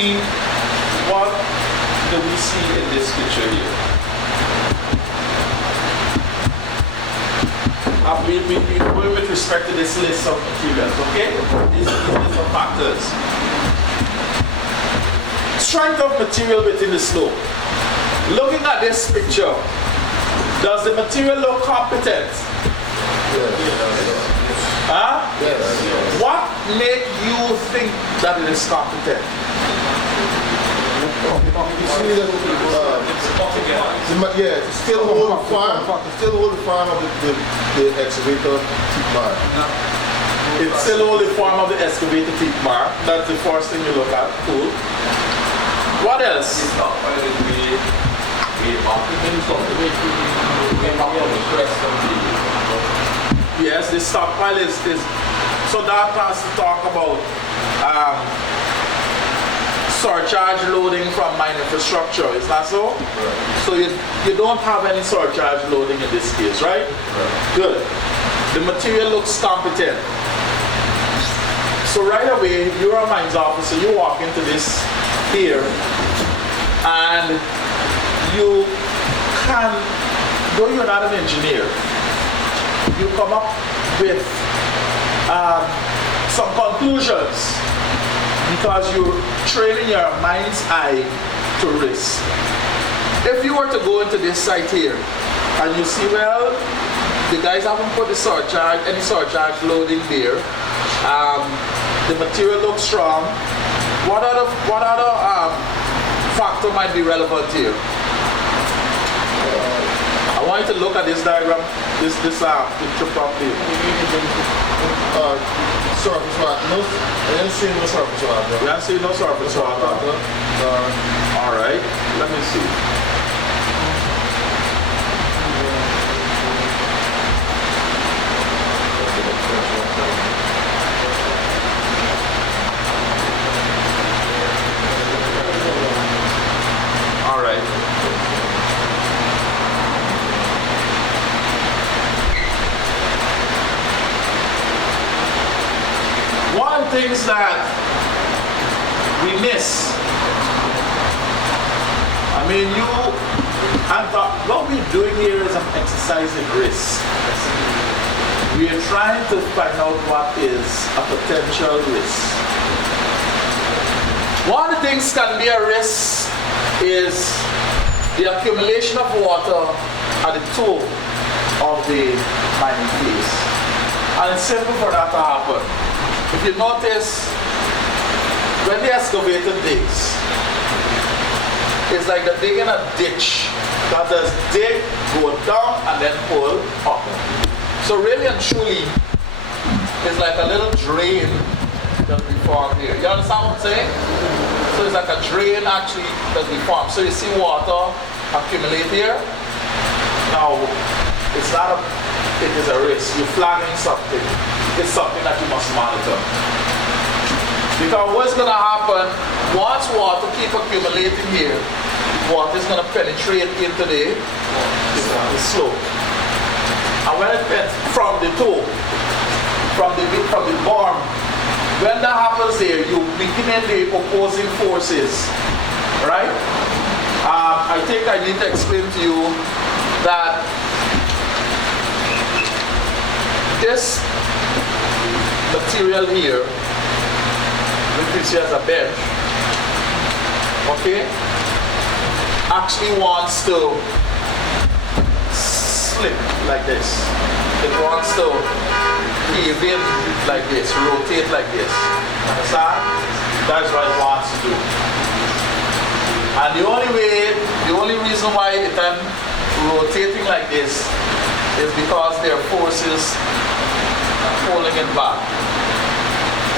see, what do we see in this picture here? We're going with respect to this list of materials, okay? This list of factors. Strength of material within the slope. Looking at this picture, does the material look competent? Yes. Huh? Yes. What make you think that it is competent? You see that, it's still hold the farm. It's still hold the farm of the excavator teeth bar. It still hold the form of the excavator teeth bar. That's the first thing you look at. Cool. What else? Yes, the stockpile is so that has to talk about surcharge loading from mine infrastructure, is that so? Right. So you don't have any surcharge loading in this case, right? Right. Good. The material looks competent. So right away, you're a mines officer, you walk into this here, and you can, though you're not an engineer, you come up with some conclusions because you're training your mind's eye to risk. If you were to go into this site here and you see, well, the guys haven't put the surcharge, any surcharge loading there, the material looks strong, what other factor might be relevant here? I want you to look at this diagram, this picture properly. Surface water. No, I didn't see no surface water. You don't see no surface water? All right, let me see. All right. One of the things that we miss, I mean, what we're doing here is an exercise in risk. We are trying to find out what is a potential risk. One of the things can be a risk is the accumulation of water at the toe of the mining place. And it's simple for that to happen. If you notice, when the excavator digs, it's like they're digging a ditch that does dig, go down, and then pull up. So really and truly, it's like a little drain that we form here. You understand what I'm saying? So it's like a drain actually that we form. So you see water accumulate here. Now, it's not it is a risk. You're flagging something. It's something that you must monitor. Because what's going to happen, once water keep accumulating here, water is going to penetrate into the slope. And when it penetrates from the toe, from the berm, when that happens there, you begin the opposing forces, right? I think I need to explain to you that this material here, which is as a bench, okay, actually wants to slip like this. It wants to cave in like this, rotate like this. Understand? That's what it wants to do. And the only reason why it's rotating like this is because there are forces pulling it back.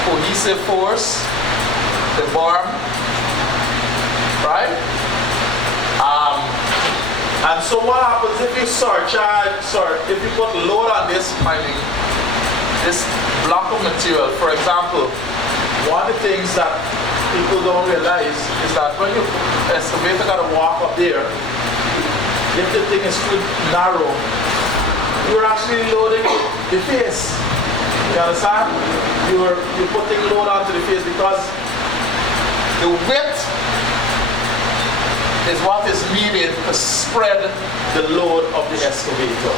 Cohesive force, the berm, right? And so what happens if you if you put load on this block of material, for example, one of the things that people don't realize is that when you excavator got to walk up there, if the thing is too narrow, you're actually loading the face. You understand? You're putting load onto the face because The width is what is needed to spread the load of the excavator.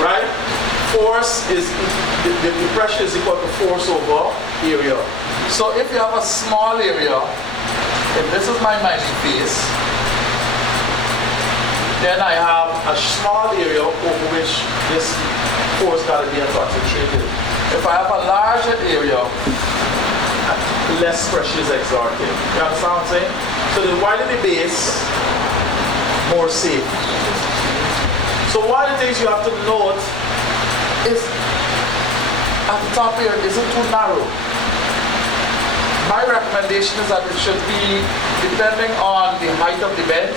Right? Force is, the pressure is equal to force over area. So if you have a small area, if this is my mining face, then I have a small area over which this force got to be concentrated. If I have a larger area, less pressure is exerted. You understand what I'm saying? So the wider the base, more safe. So one of the things you have to note is at the top here, is it too narrow? My recommendation is that it should be, depending on the height of the bed,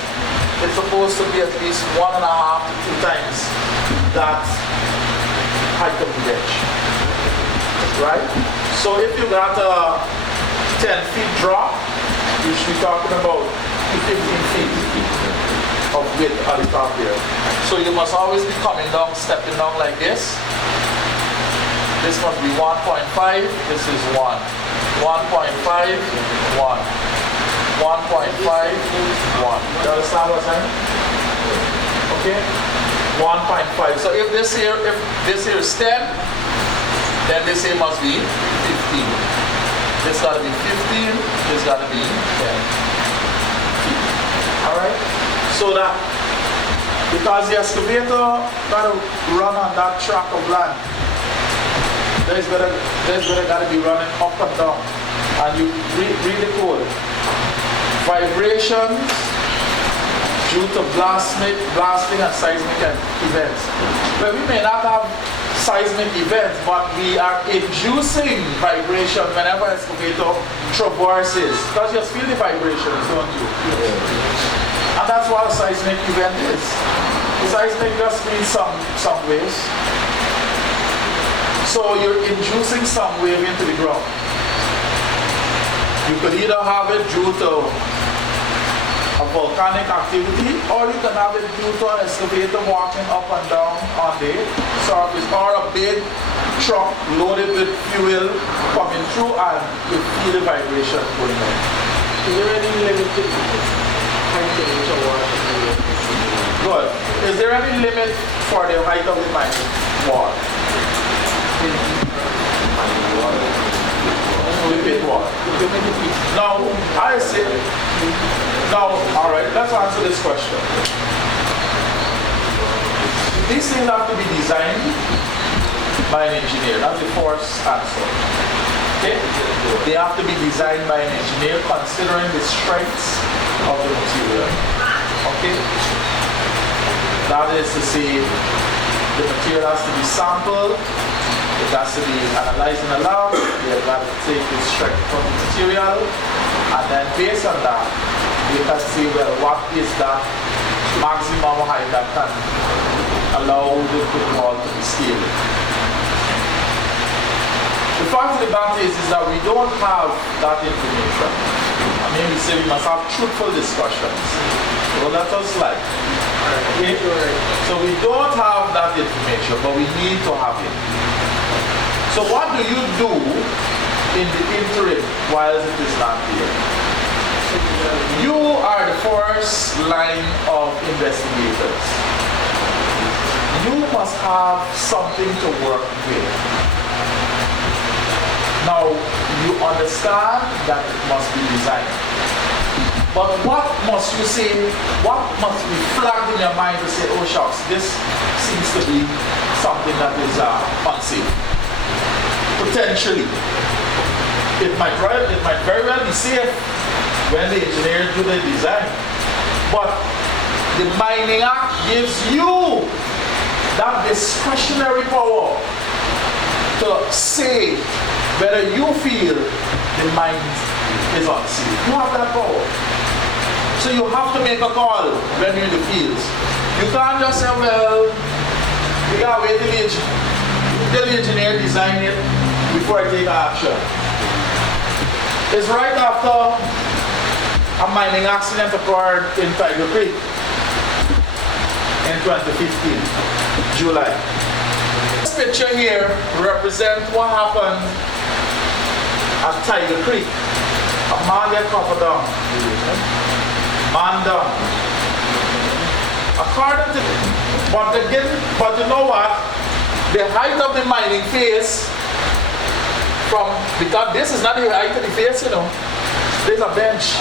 it's supposed to be at least 1.5 to 2 times that height of the bench. Right? So if you got a 10 feet drop, you should be talking about 15 feet of width at the top here. So you must always be coming down, stepping down like this. This must be 1.5, this is 1. 1.5, 1. 1.5, 1. You understand what I'm saying? Okay? 1.5. So if this here is 10, then this here must be 15. This got to be 15, this got to be 10. Alright? So that, because the excavator got to run on that track of land, there's got to be running up and down. And you read the code. Vibrations due to blasting and seismic events. Well, we may not have seismic events, but we are inducing vibration whenever excavator traverses. Because you feel the vibrations, don't you? And that's what a seismic event is. The seismic just means some waves. So you're inducing some wave into the ground. You could either have it due to a volcanic activity, or you can have it due to an excavator walking up and down on the surface, or a big truck loaded with fuel coming through and you feel the vibration going on. Is there any limit to height of the water? Good. Is there any limit for the height of the mining wall? Now, I say, all right, let's answer this question. These things have to be designed by an engineer. That's the first answer. Okay? They have to be designed by an engineer considering the strengths of the material. Okay? That is to say, the material has to be sampled. It has to be analyzed in a lab. They have got to take the strength from the material, and then based on that, we can see, well, what is that maximum height that can allow the wall to be stable. The fact of the matter is that we don't have that information. I mean, we say we must have truthful discussions. So let us slide. Okay? So we don't have that information, but we need to have it. So what do you do in the interim while it is not here? You are the first line of investigators. You must have something to work with. Now, you understand that it must be designed. But what must you say, what must be flagged in your mind to say, oh shucks, this seems to be something that is unsafe? Potentially. It might very well be safe when the engineers do the design. But the Mining Act gives you that discretionary power to say whether you feel the mine is unsafe. You have that power. So you have to make a call when you're in the fields. You can't just say, well, we gotta wait till the engineer design it before I take action. It's right after a mining accident occurred in Tiger Creek in 2015, July. This picture here represents what happened at Tiger Creek A man get covered down. Man down. According to, but you know what? The height of the mining phase because this is not the height of the face, you know. There's a bench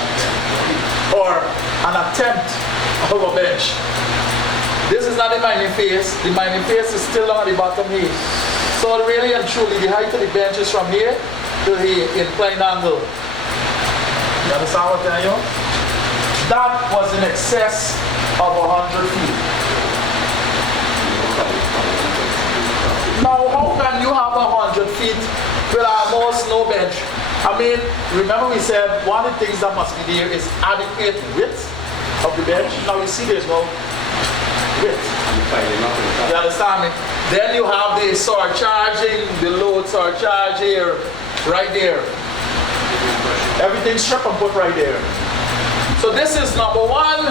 or an attempt of a bench. This is not the mining phase. The mining phase is still down at the bottom here. So really and truly, the height of the bench is from here to the inclined angle. You understand what I'm telling you? That was in excess of 100 feet. Now, how can you have 100 feet with almost no bench? I mean, remember we said one of the things that must be there is adequate width of the bench. Now you see there's no width. You understand me? Then you have the surcharging, the load surcharge here, right there. Everything strip and put right there. So this is number one.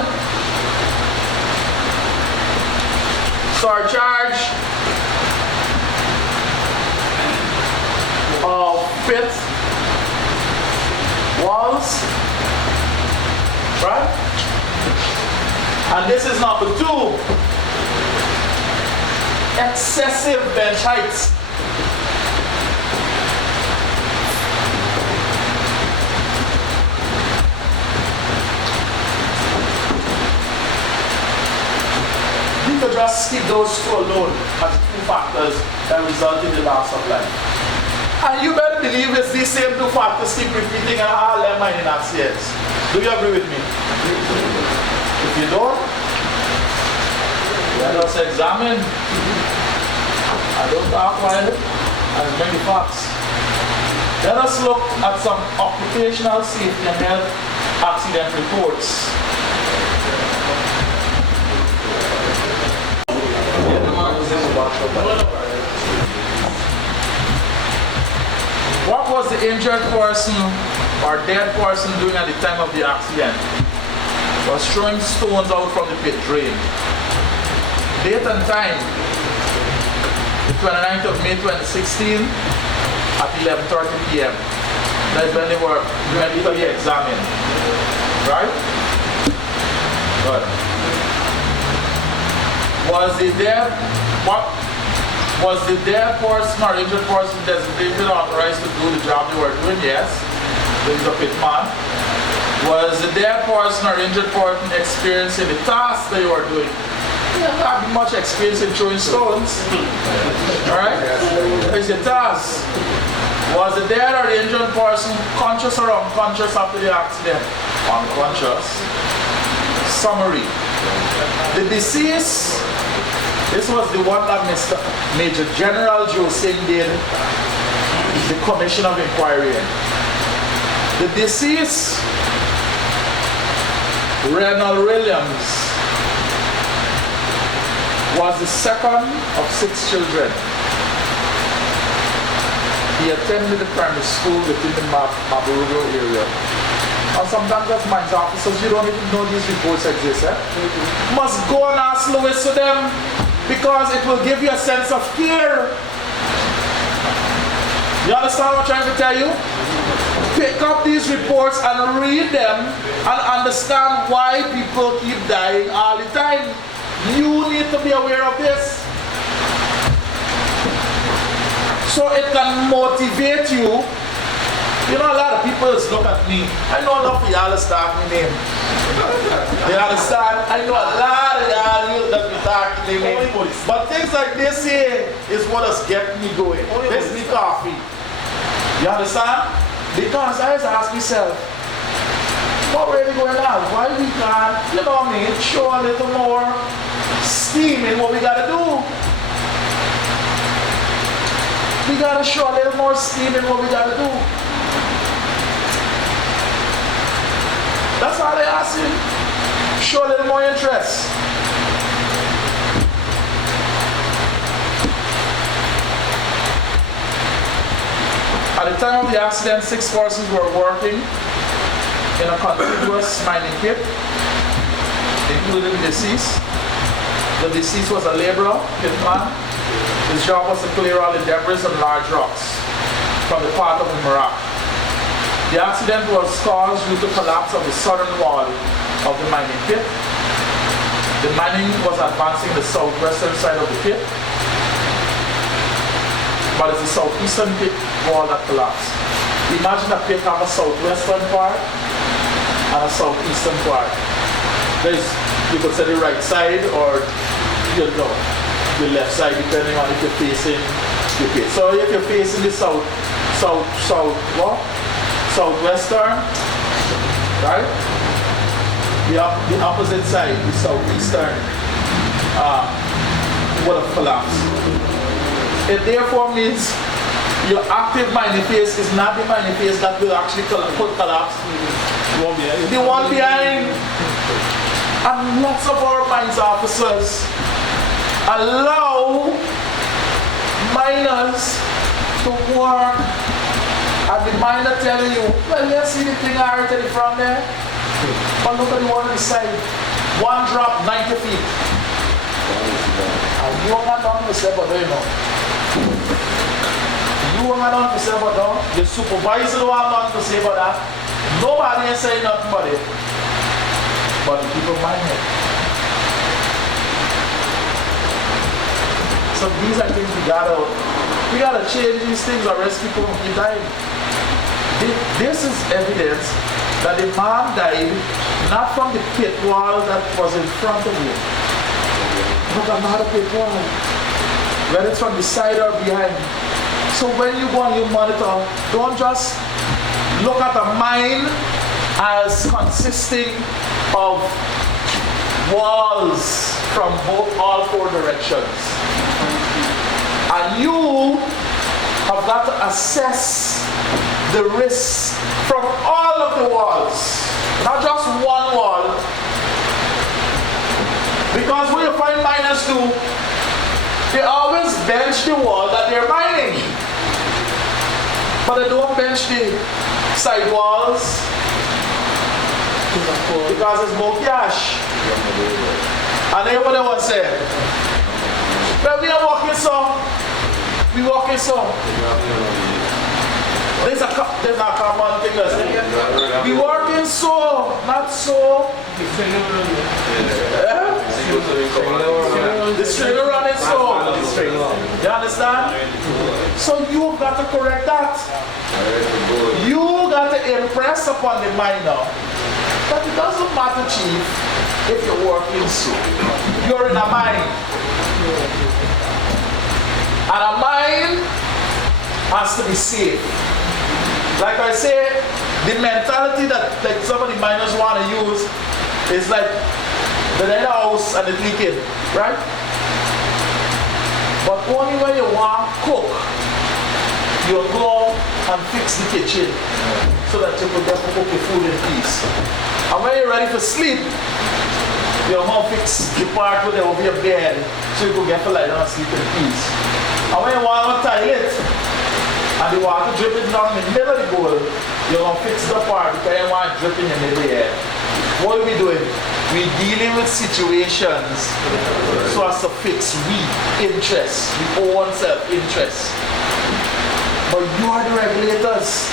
Surcharge of fifth walls, right? And this is number two, excessive bench heights. You could just skip those two alone as two factors that result in the loss of life. And you better believe it's these same two factors keep repeating in all their mining accidents. Do you agree with me? If you don't, let us examine. I don't talk while as many facts. Let us look at some occupational safety and health accident reports. What was the injured person or dead person doing at the time of the accident? Was throwing stones out from the pit drain. Date and time, the 29th of May 2016 at 11:30 p.m. That's when they were medically examined. Right? Good. Was the dead person or injured person designated or authorized to do the job they were doing? Yes. This is a pit man. Was the dead person or injured person experiencing the task they were doing? They don't have much experience in throwing stones. Alright? It's a task. Was the dead or the injured person conscious or unconscious after the accident? Unconscious. Summary. The deceased, this was the one that Major General Josing did the commission of inquiry in. The deceased, Reynold Williams, was the second of 6 children. He attended the primary school within the Maburugo area. And sometimes as mines officers, you don't even know these reports exist. Must go and ask Lewis to them because it will give you a sense of care. You understand what I'm trying to tell you? Pick up these reports and read them and understand why people keep dying all the time. You need to be aware of this. So it can motivate you. You know, a lot of people just look at me. I know enough of y'all start my name. You understand? I know a lot of y'all that be talking my name. But things like this here is what has get me going. This is me coffee. You understand? Because I just ask myself, what really going on? Why we can't, you know what I mean, show a little more steam in what we gotta do? We gotta show a little more steam in what we gotta do. That's all they ask you. Show a little more interest. At the time of the accident, 6 persons were working in a contiguous mining pit, including the deceased. The deceased was a laborer, pitman. His job was to clear all the debris and large rocks from the path of the Merak. The accident was caused due to collapse of the southern wall of the mining pit. The mining was advancing the southwestern side of the pit, but it's the southeastern pit wall that collapsed. Imagine a pit have a southwestern part and a southeastern part. There's, you could say the right side or the left side, depending on if you're facing the pit. So if you're facing the southwestern, right? The opposite side, the southeastern, would have collapsed. It therefore means your active mining phase is not the mining phase that will actually collapse. The one behind. And lots of our mines officers allow miners to work, and the miner telling you, well, you see the thing already from there? But look at the one on the side. One drop, 90 feet. And you are not to say, but you know. You are not to say, but no. The supervisor will not to say about that. Nobody is saying nothing about it. But the people mind it. So these are things we gotta change these things or else people will keep dying. This is evidence that the man died not from the pit wall that was in front of you, but another pit wall, whether it's from the side or behind. So when you go and you monitor, don't just look at a mine as consisting of walls from all four directions. And you have got to assess the risk from all of the walls, not just one wall. Because what you find miners do, they always bench the wall that they're mining, but they don't bench the side walls because it's more cash. And then what they want to say, well, we are walking so, there's a common thing that's we working so, not so. The string running so. You understand? So you've got to correct that. You got to impress upon the miner that it doesn't matter, chief, if you're working so. You're in a mine. And a mine has to be safe. Like I say, the mentality that like some of the miners want to use is like they're in a house and it's leaking, right? But only when you want to cook, you'll go and fix the kitchen so that you can just cook your food in peace. And when you're ready to sleep, you're going to fix the part where there will be a bed so you can get to lie down and sleep in peace. And when you want to toilet, and the water dripping down in the middle of the bowl, you're going to fix the part because you want it dripping in the middle here. What are we doing? We're dealing with situations so as to fix interests, we own self-interest. But you are the regulators.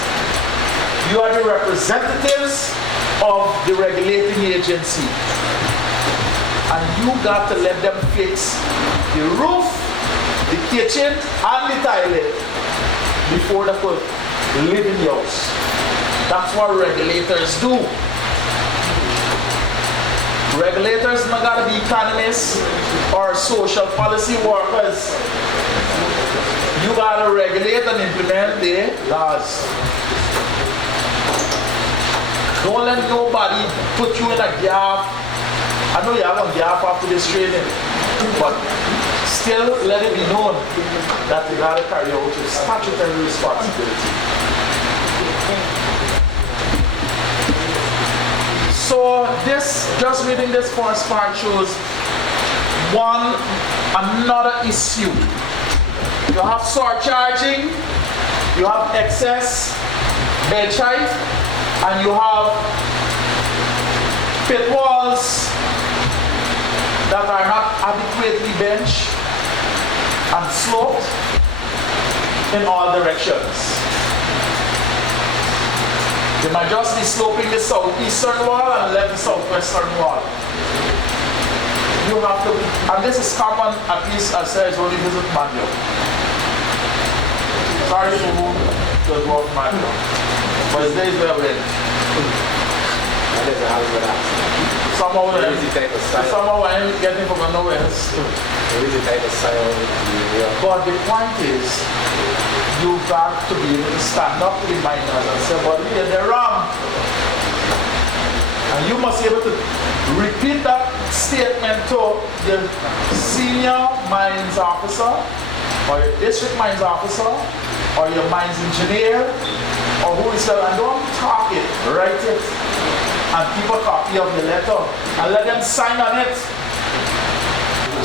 You are the representatives of the regulating agency. And you got to let them fix the roof, the kitchen, and the toilet before they could live in the house. That's what regulators do. Regulators not gotta be economists or social policy workers. You gotta regulate and implement the laws. Don't let nobody put you in a gap. I know you have a gap after this training, but still let it be known that you gotta carry out your statutory responsibility. So just reading this first part shows another issue. You have surcharging, you have excess bench height, and you have pit walls that are not adequately benched and sloped in all directions. They might just be sloping the southeastern wall and left the southwestern wall. You have to, and this is common, at least as I said, when you visit Madio. Sorry for who does walk Madio. But it's days where we're in. Somehow when I'm getting from nowhere. But the point is, you've got to be able to stand up to the miners and say, but yeah, they're wrong. And you must be able to repeat that statement to the senior mines officer, or your district mines officer, or your mines engineer, or who is there, and don't talk it, write it, and keep a copy of your letter, and let them sign on it.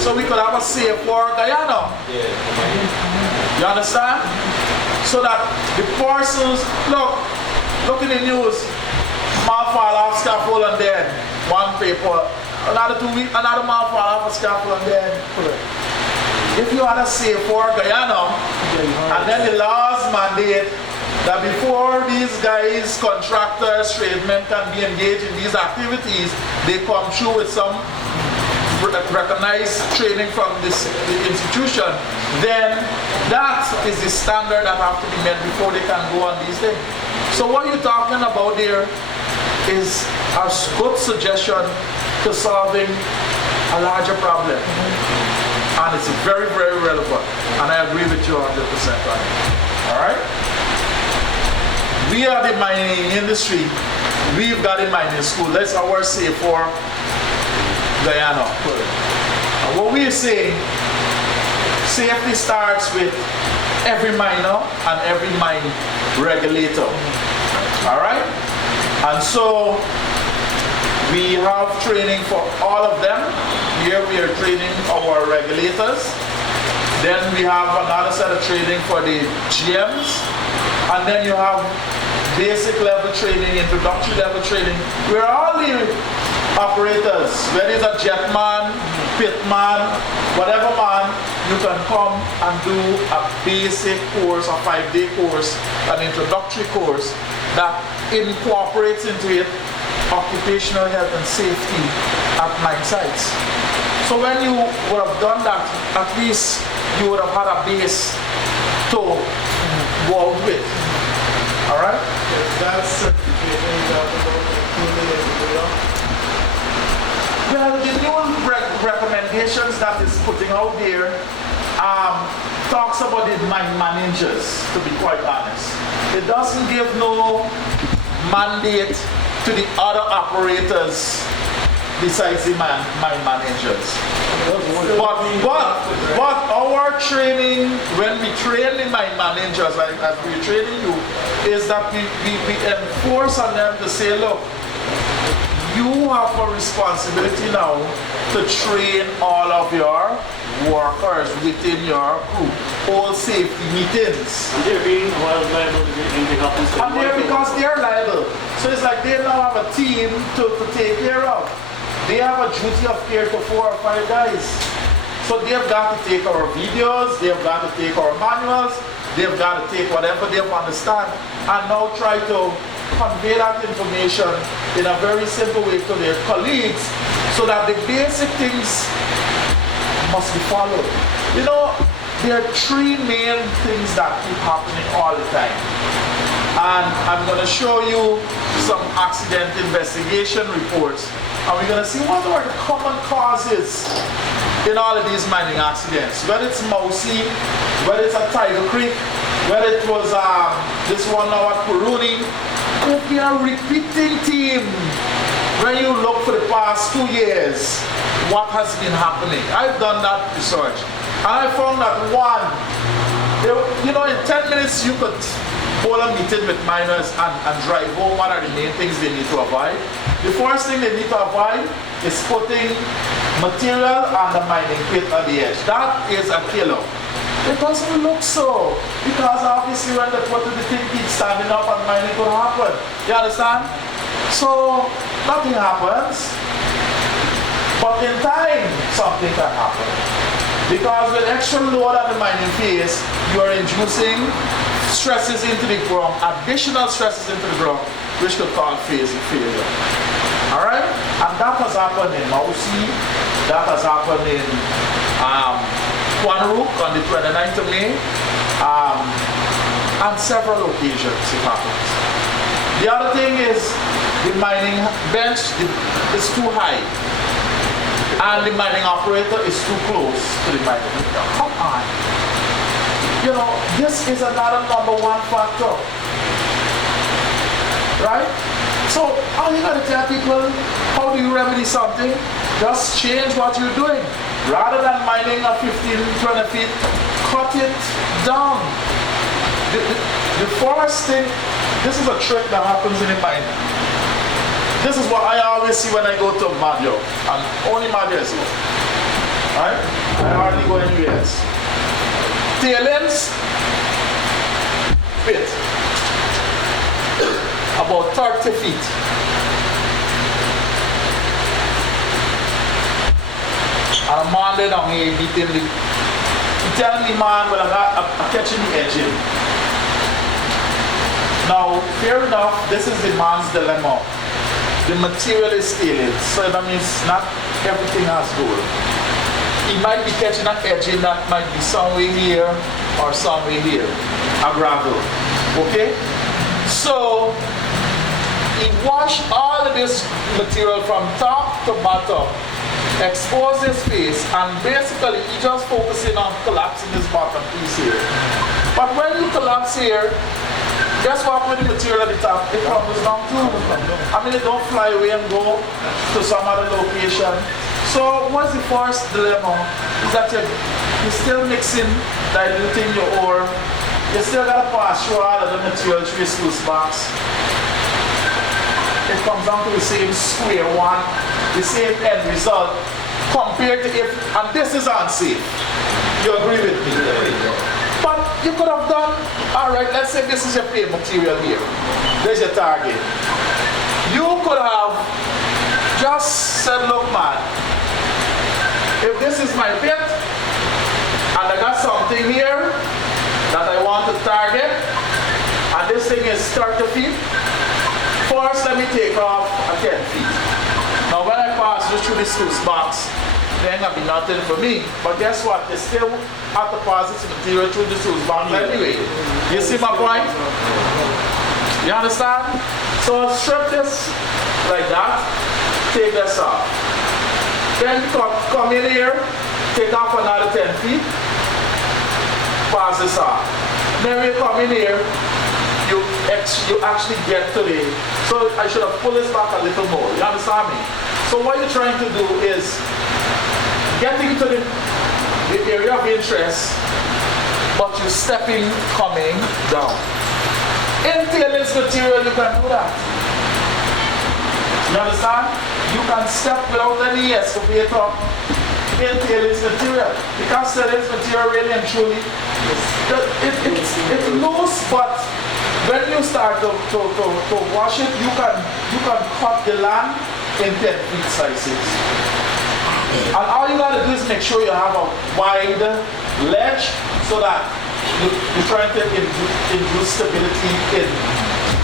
So we could have a safe for Guyana. You understand? So that the persons, look in the news, man fall off scaffold and dead, one paper, another 2 weeks, another man fall off a scaffold and dead. If you had a safe for Guyana, and then the laws mandate that before these guys, contractors, tradesmen can be engaged in these activities, they come through with some recognized training from the institution, then that is the standard that have to be met before they can go on these things. So what you're talking about there is a good suggestion to solving a larger problem. And it's very, very relevant. And I agree with you 100% on it. Alright? We are the mining industry. We've got a mining school. That's our say for Guyana. And what we're saying, safety starts with every miner and every mine regulator. Alright? And so we have training for all of them. Here we are training our regulators. Then we have another set of training for the GMs. And then you have basic level training, introductory level training. We're all the operators, whether it's a jetman, pitman, whatever man, you can come and do a basic course, a 5-day course, an introductory course that incorporates into it occupational health and safety at mine sites. So when you would have done that, at least you would have had a base to work with. Alright? That's certification Well, the new recommendations that is putting out there talks about the mine managers, to be quite honest. It doesn't give no mandate to the other operators besides the mine managers. But our training, when we train the mine managers, like as we're training you, is that we enforce on them to say, look, you have a responsibility now to train all of your workers within your group, all safety meetings. And they're being liable if anything happens to them. And they're because they're liable. So it's like they now have a team to take care of. They have a duty of care to 4 or 5 guys. So they've got to take our videos, they've got to take our manuals, they've got to take whatever they understand and now try to convey that information in a very simple way to their colleagues so that the basic things must be followed. You know, there are 3 main things that keep happening all the time. And I'm going to show you some accident investigation reports. And we're going to see what are the common causes in all of these mining accidents. Whether it's Mousy, whether it's at Tiger Creek, whether it was this one now at Kuruni. If we are repeating theme, when you look for the past 2 years, what has been happening? I've done that research. And I found that one, you know, in 10 minutes you could hold a meeting with miners and drive home. What are the main things they need to avoid? The first thing they need to avoid is putting material on the mining pit at the edge. That is a killer. It doesn't look so, because obviously when they put the thing keeps standing up and mining could happen. You understand? So nothing happens, but in time something can happen. Because with extra load on the mining face, you are inducing stresses into the ground, additional stresses into the ground, which could cause phase failure. Alright? And that has happened in Mausi, that has happened in Quanrook on the 29th of May, and several occasions it happens. The other thing is the mining bench is too high, and the mining operator is too close to the mining. Come on. You know, this is another number one factor. Right? So, all you gotta tell people, how do you remedy something? Just change what you're doing. Rather than mining a 15, 20 feet, cut it down. The first thing, this is a trick that happens in the mine. This is what I always see when I go to Madio, and only Madio is here. Right? I hardly go anywhere else. Tailings pit. About 30 feet. And a man there down here beating the, he telling me, man, well, I'm catching the engine. Now, fair enough, this is the man's dilemma. The material is tailings, so that means not everything has gold. He might be catching an engine that might be somewhere here or somewhere here, a gravel. Okay? So, he washed all of this material from top to bottom, exposed his face, and basically he just focusing on collapsing this bottom piece here. But when you collapse here, guess what with the material at the top? It crumbles down too. I mean, it don't fly away and go to some other location. So what's the first dilemma? Is that you're still mixing, diluting your ore. You still gotta pass through all of the material through your sluice box. It comes down to the same square one, the same end result, compared to if, and this is unsafe. You agree with me? But you could have done, all right, let's say this is your pay material here. There's your target. You could have just said, look man, if this is my pit, and I got something here that I want to target, and this thing is 30 feet, first let me take off a 10 feet. Now when I pass just through this sluice box, there ain't gonna be nothing for me. But guess what? They still have to pass this material through the sluice box anyway. You see my point? You understand? So strip this like that, take this off. Then come in here, take off another 10 feet, pass this off. Then when you come in here, you actually get to the, so I should have pulled this back a little more. You understand me? So what you're trying to do is getting to the area of interest, but you're stepping, coming down. In tailings material, you can do that. You understand? You can step without any excavator in tailings material. Because tailings material really and truly, it's loose, but when you start to wash it, you can cut the land in 10 feet sizes. And all you gotta do is make sure you have a wide ledge so that you're trying to induce stability in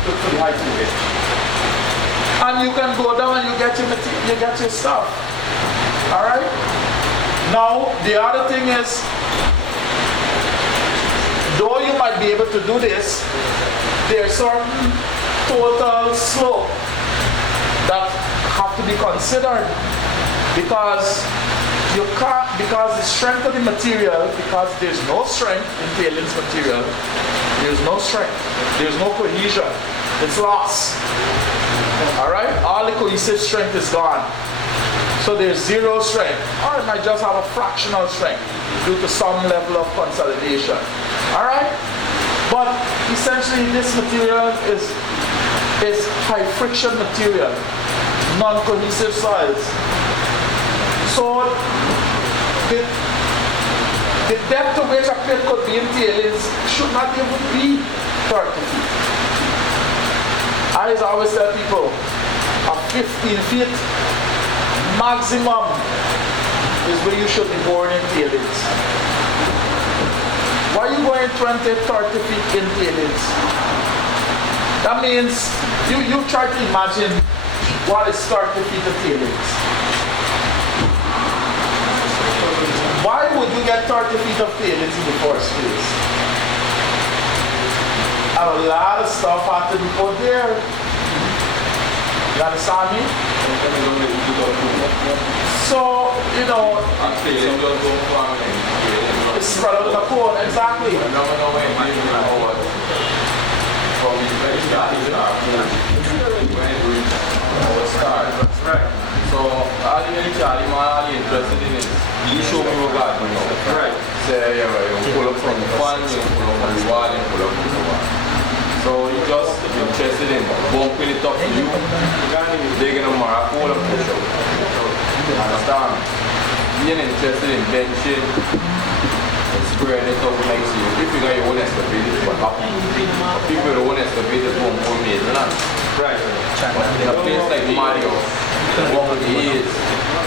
the height of it. And you can go down and you get your stuff. Alright? Now the other thing is, though you might be able to do this, there's certain total slope that have to be considered, because you can't, because the strength of the material, because there's no strength in tailings material, there's no strength, there's no cohesion, it's lost. Alright? All the cohesive strength is gone. So there's zero strength, or it might just have a fractional strength due to some level of consolidation. Alright? But essentially this material is high friction material, non-cohesive soils. So the depth to which a pit could be in tailings should not even be 30 feet. I always tell people, a 15 feet maximum is where you should be boring in tailings. Why are you going 20, 30 feet in tailings? That means you try to imagine what is 30 feet of tailings. Why would you get 30 feet of tailings in the first place? A lot of stuff had to be put there. You understand me? So, you know, it's spread out the cone, exactly. Right. So, all the Charlie man, all the interested in it, you show me what God brings up. Right. Say, yeah, you pull up from the fan, you pull up from the wall, you pull up from the wall. So, you just interested in bumping it up to you, digging a maracle and push up. Understand? Being interested in benching, spreading it up like so. If you got your own excavator, but happy. People who own excavators won't go made, right? In a place like Mario, what it is,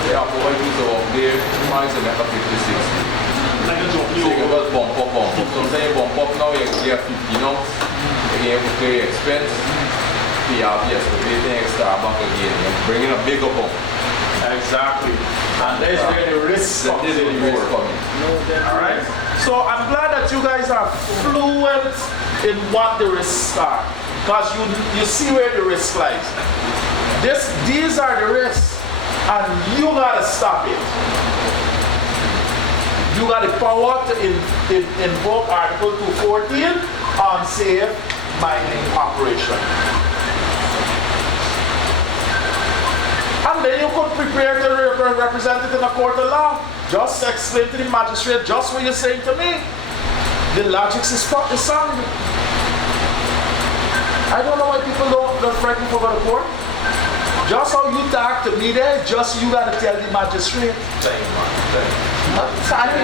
they have all these over there, man is a make a 50, 60. So you can just bump up. Sometimes you bump up now, you get 50 now, you have to pay expense, you have the excavating extra back again, you're bringing a bigger bump. Exactly. And that's where the risk comes in. Alright? So I'm glad that you guys are fluent in what the risks are. Because you see where the risk lies. These are the risks. And you gotta stop it. You got the power to invoke Article 214 on safe mining operation. And then you could prepare to represent it in a court of law. Just explain to the magistrate just what you're saying to me. The logic is sound. I don't know why people don't frighten for the court. Just how you talk to me there, just you gotta tell the magistrate. Time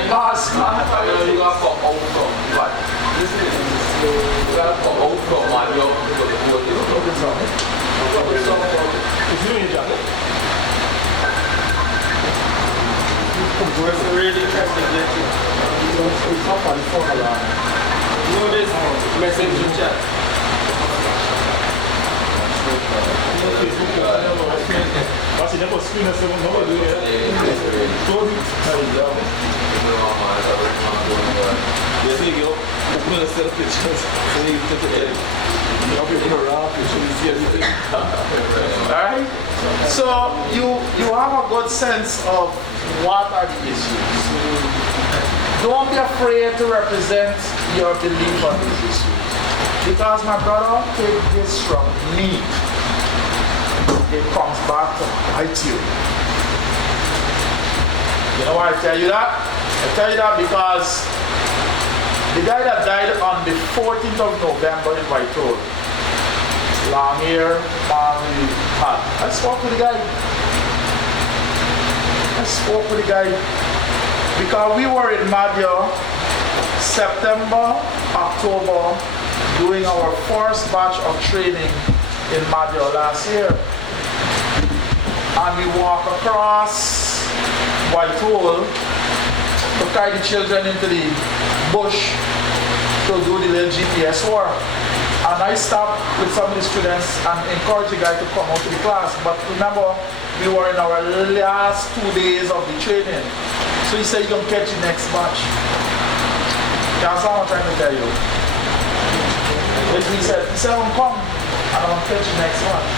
pass, man. You gotta come out from what? You gotta come out from what you're What's really interesting that you talk on the phone a lot. You know this messenger chat. Mas ele é possível na segunda rodada. Todo Desligou o financeiro que tinha. Alright? So you have a good sense of what are the issues. Don't be afraid to represent your belief on these issues. Because my brother, take this from me. It comes back to bite you. You know why I tell you that? I tell you that because the guy that died on the 14th of November in Whitehall, long hair, family, hat. I spoke to the guy. Because we were in Madhya, September, October, doing our first batch of training in Madhya last year. And we walk across Whitehall to carry the children into the bush to do the little GPS work. And I stopped with some of the students and encouraged the guy to come out to the class. But remember, we were in our last 2 days of the training. So he said, you're going to catch the next batch. That's what I'm trying to tell you. He said, I'm going to come and I'm going to catch the next batch.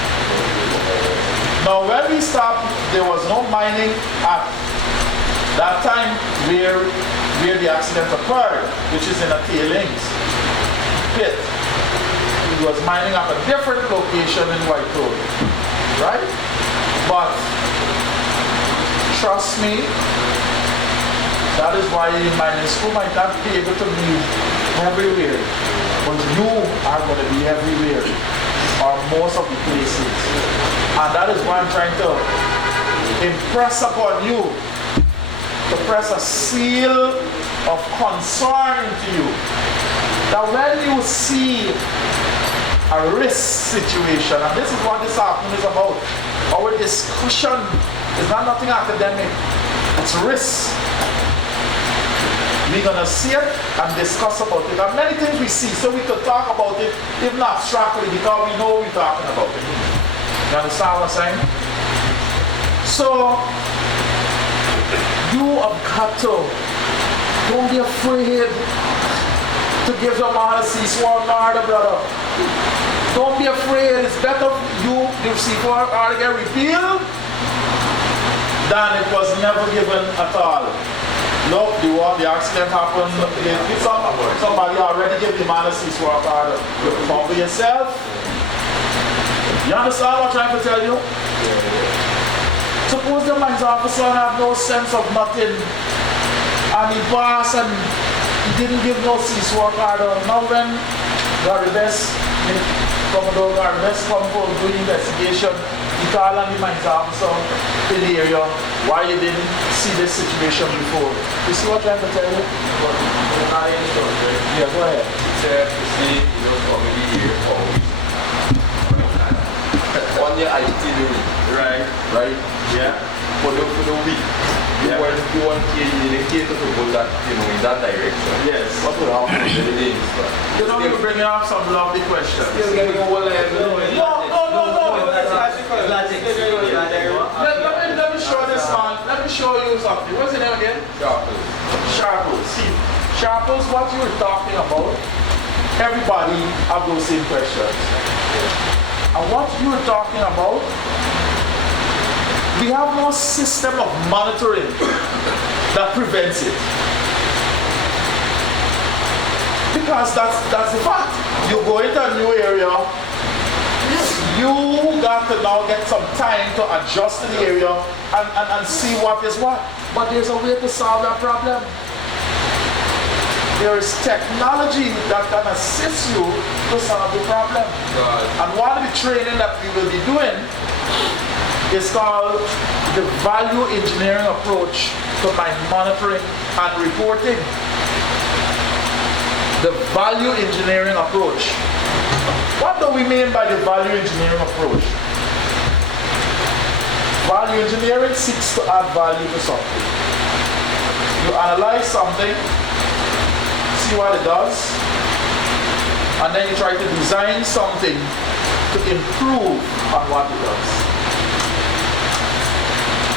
Now, when we stopped, there was no mining at that time where the accident occurred, which is in a tailings pit. He was mining at a different location in Whitehall, right? But trust me, that is why mining school might not be able to be everywhere, but you are going to be everywhere, or most of the places. And that is why I'm trying to impress upon you, to press a seal of concern to you, that when you see a risk situation, and this is what this afternoon is about, our discussion is not nothing academic, it's risk. We're gonna see it and discuss about it. And many things we see, so we could talk about it, even abstractly, because we know we're talking about it. You understand what I'm saying? So, you have got to, don't be afraid to give your man a C-sword order, brother. Don't be afraid. It's better you receive order get repealed than it was never given at all. Look, the accident happened. Somebody already gave the man a C-sword order. You cover yourself. You understand what I'm trying to tell you? Suppose the mines officer have no sense of nothing, and he passed and he didn't give no C-sword order. Now when Gary Best, Commodore Gary Best come for doing investigation, he called on the mines officer in the area why you didn't see this situation before. You see what I'm trying to tell you? Yeah, go ahead. He said, you see, you don't come in here for a week. On your itinerary, right? Yeah. For the week. You want to cater to go that, in that direction. Yes. What will happen in the days, but You know, you're bringing up some lovely questions. Still getting a whole Let me show this man. Let me show you something. What's your name again? Sharples. See, Sharples, what you were talking about, everybody have those same questions. And what you were talking about, we have no system of monitoring that prevents it. Because that's the fact. You go into a new area, you got to now get some time to adjust to the area and see what is what. But there's a way to solve that problem. There is technology that can assist you to solve the problem. And one of the training that we will be doing is called the value engineering approach to mine monitoring and reporting. The value engineering approach. What do we mean by the value engineering approach? Value engineering seeks to add value to something. You analyze something, see what it does, and then you try to design something to improve on what it does.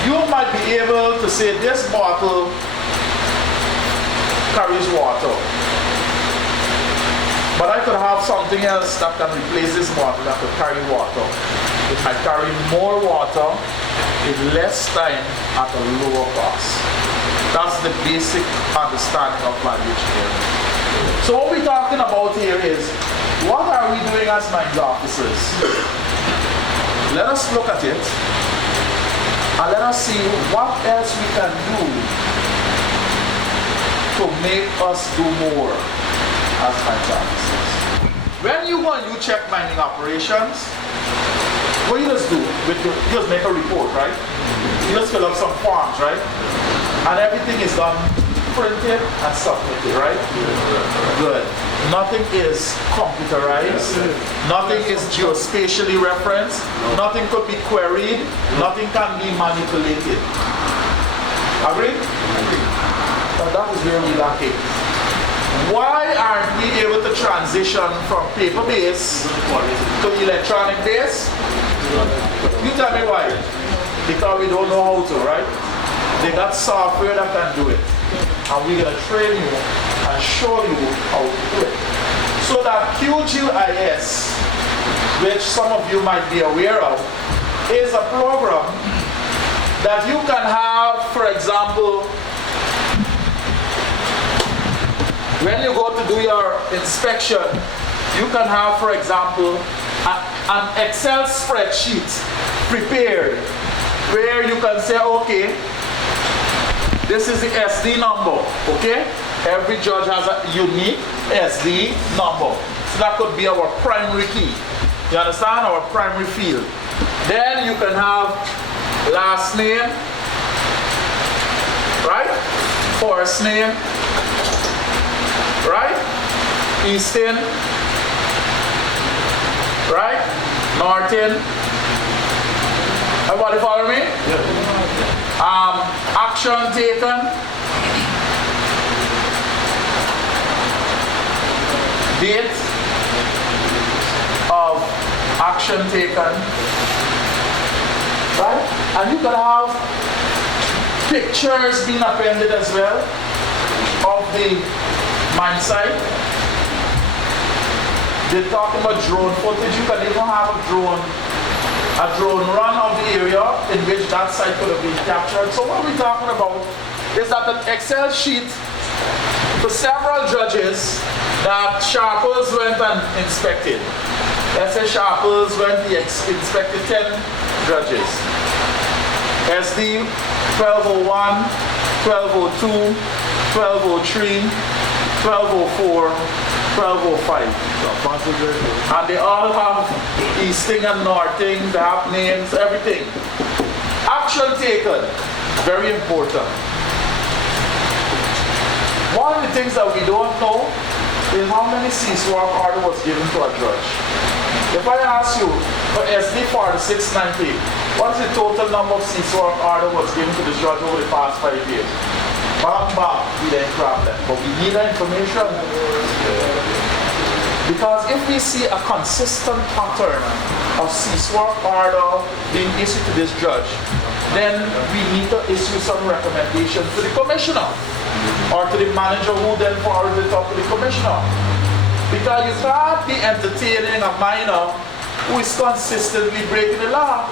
You might be able to say this bottle carries water, but I could have something else that can replace this bottle that could carry water. It might carry more water in less time at a lower cost. That's the basic understanding of value engineering. So what we're talking about here is, what are we doing as mines officers? Let us look at it and let us see what else we can do to make us do more as mines officers. When you go and you check mining operations, what you just do, you just make a report, right? You just fill up some forms, right? And everything is done, printed and submitted, right? Good. Nothing is computerized. Nothing is geospatially referenced. Nothing could be queried. Nothing can be manipulated. Agree? But that is where we lack it. Why aren't we able to transition from paper-based to electronic-based? You tell me why. Because we don't know how to, right? They got software that can do it. And we're going to train you and show you how to do it. So that QGIS, which some of you might be aware of, is a program that you can have, for example, when you go to do your inspection, you can have, for example, an Excel spreadsheet prepared where you can say, okay, this is the SD number, okay? Every judge has a unique SD number. So that could be our primary key. You understand? Our primary field. Then you can have last name, right? First name, right? Easton, right? Norton. Everybody follow me? Yeah. Action taken. date of action taken, right? And you can have pictures being appended as well of the mine site. They're talking about drone footage. You can even have a drone run of the area in which that site could have been captured. So what we're talking about is that an Excel sheet for several judges that Sharples went and inspected. Let's say Sharples went and inspected 10 judges. SD 1201, 1202, 1203, 1204, 1205. And they all have easting and northing, they have names, everything. Action taken, very important. One of the things that we don't know is how many CSWAP order was given to a judge. If I ask you for SD 4690, what is the total number of CSWAP order was given to this judge over the past 5 years? Bam, bam, we didn't problem. But we need that information. Because if we see a consistent pattern of CSWAP order being issued to this judge, then we need to issue some recommendations to the commissioner or to the manager who then forwards it up to the commissioner. Because you can't be entertaining a minor who is consistently breaking the law.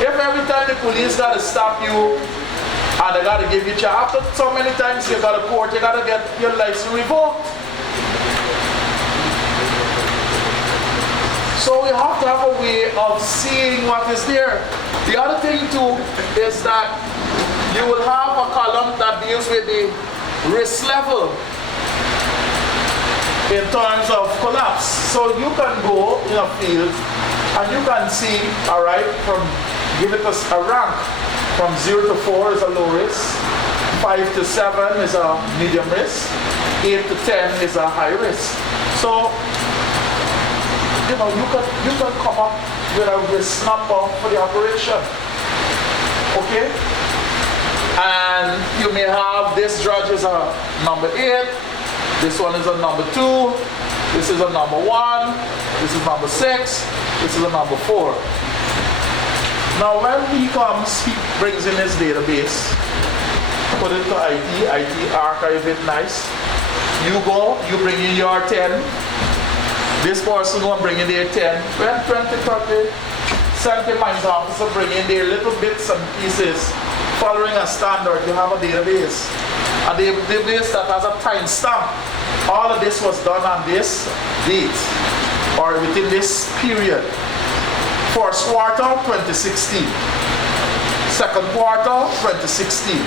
If every time the police got to stop you and they got to give you charge, after so many times you got to court, you got to get your license revoked. So we have to have a way of seeing what is there. The other thing too is that you will have a column that deals with the risk level in terms of collapse. So you can go in a field and you can see, all right, give it a rank. From 0 to 4 is a low risk, 5 to 7 is a medium risk, 8 to 10 is a high risk. So you know, you can come up with a risk number for the operation, okay? And you may have this judge is a number 8, this one is a number 2, this is a number 1, this is number 6, this is a number 4. Now when he comes, he brings in his database, put it to IT archive it nice. You go, you bring in your 10. This person will bring in their 10, 20, 30, 70 mines officer bring in their little bits and pieces. Following a standard, you have a database. A database that has a time stamp. All of this was done on this date, or within this period. First quarter, 2016. Second quarter, 2016.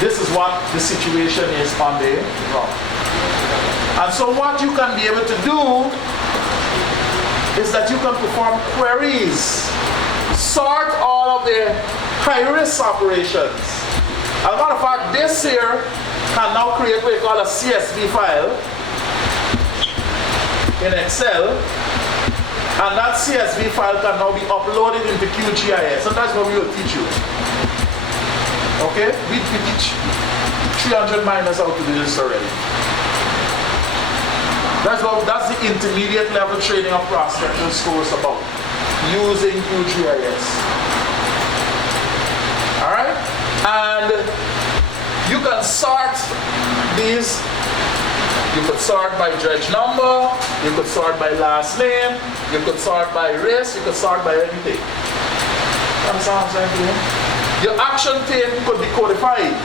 This is what the situation is on the ground. And so what you can be able to do is that you can perform queries, sort all of the high-risk operations. As a matter of fact, this here can now create what we call a CSV file in Excel, and that CSV file can now be uploaded into QGIS. So that's what we will teach you. Okay? We teach 300 miners how to do this already. That's the intermediate level training of prospectors course about, using QGIS. Alright? And you can sort these. You could sort by dredge number, you could sort by last name, you could sort by race, you could sort by anything. Understand what I'm saying? Your action taken could be codified.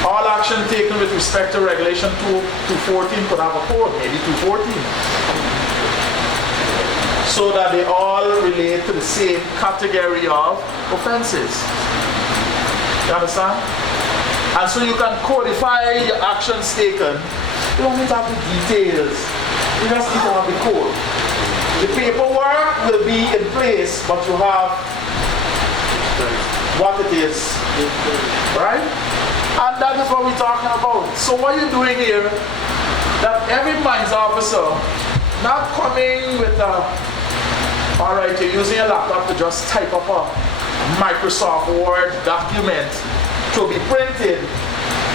All action taken with respect to regulation 214 could have a code, maybe 214. So that they all relate to the same category of offenses. You understand? And so you can codify your actions taken. You don't need to have the details. You just need to have the code. The paperwork will be in place, but you have what it is. Right? And that is what we're talking about. So what you're doing here, that every mines officer, not coming with a, all right, you're using a laptop to just type up a Microsoft Word document to be printed.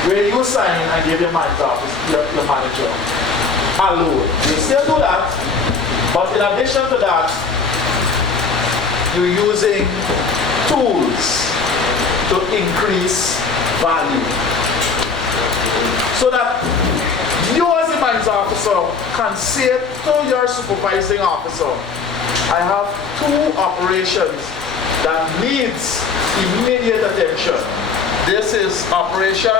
where you sign and give your manager office, your manager alone. You still do that, but in addition to that, you're using tools to increase value. So that you as a mines officer can say to your supervising officer, I have 2 operations that needs immediate attention. This is Operation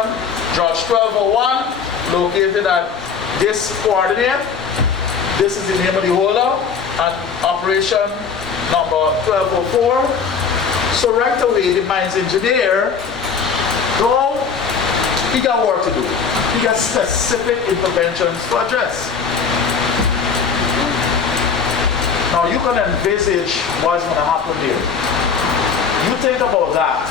George 1201, located at this coordinate. This is the name of the holder, and Operation number 1204. So right away, the mines engineer, he got work to do. He got specific interventions to address. Now you can envisage what's going to happen here. You think about that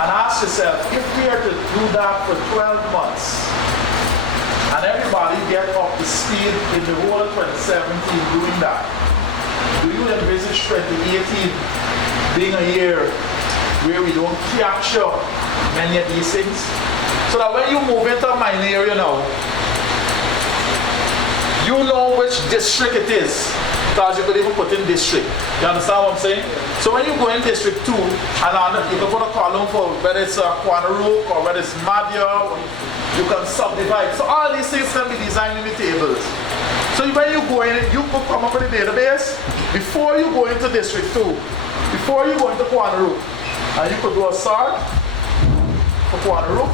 and ask yourself, if we are to do that for 12 months and everybody get up to speed in the whole of 2017 doing that, do you envisage 2018 being a year where we don't capture many of these things? So that when you move into a mining area now, you know which district it is, because you could even put in district. You understand what I'm saying? So when you go in district 2, and you can put a column for whether it's Quanaruk or whether it's Madhya, you can subdivide. So all these things can be designed in the tables. So when you go in, you could come up with a database before you go into district 2, before you go into Quanaruk, and you could do a sort for Quanaruk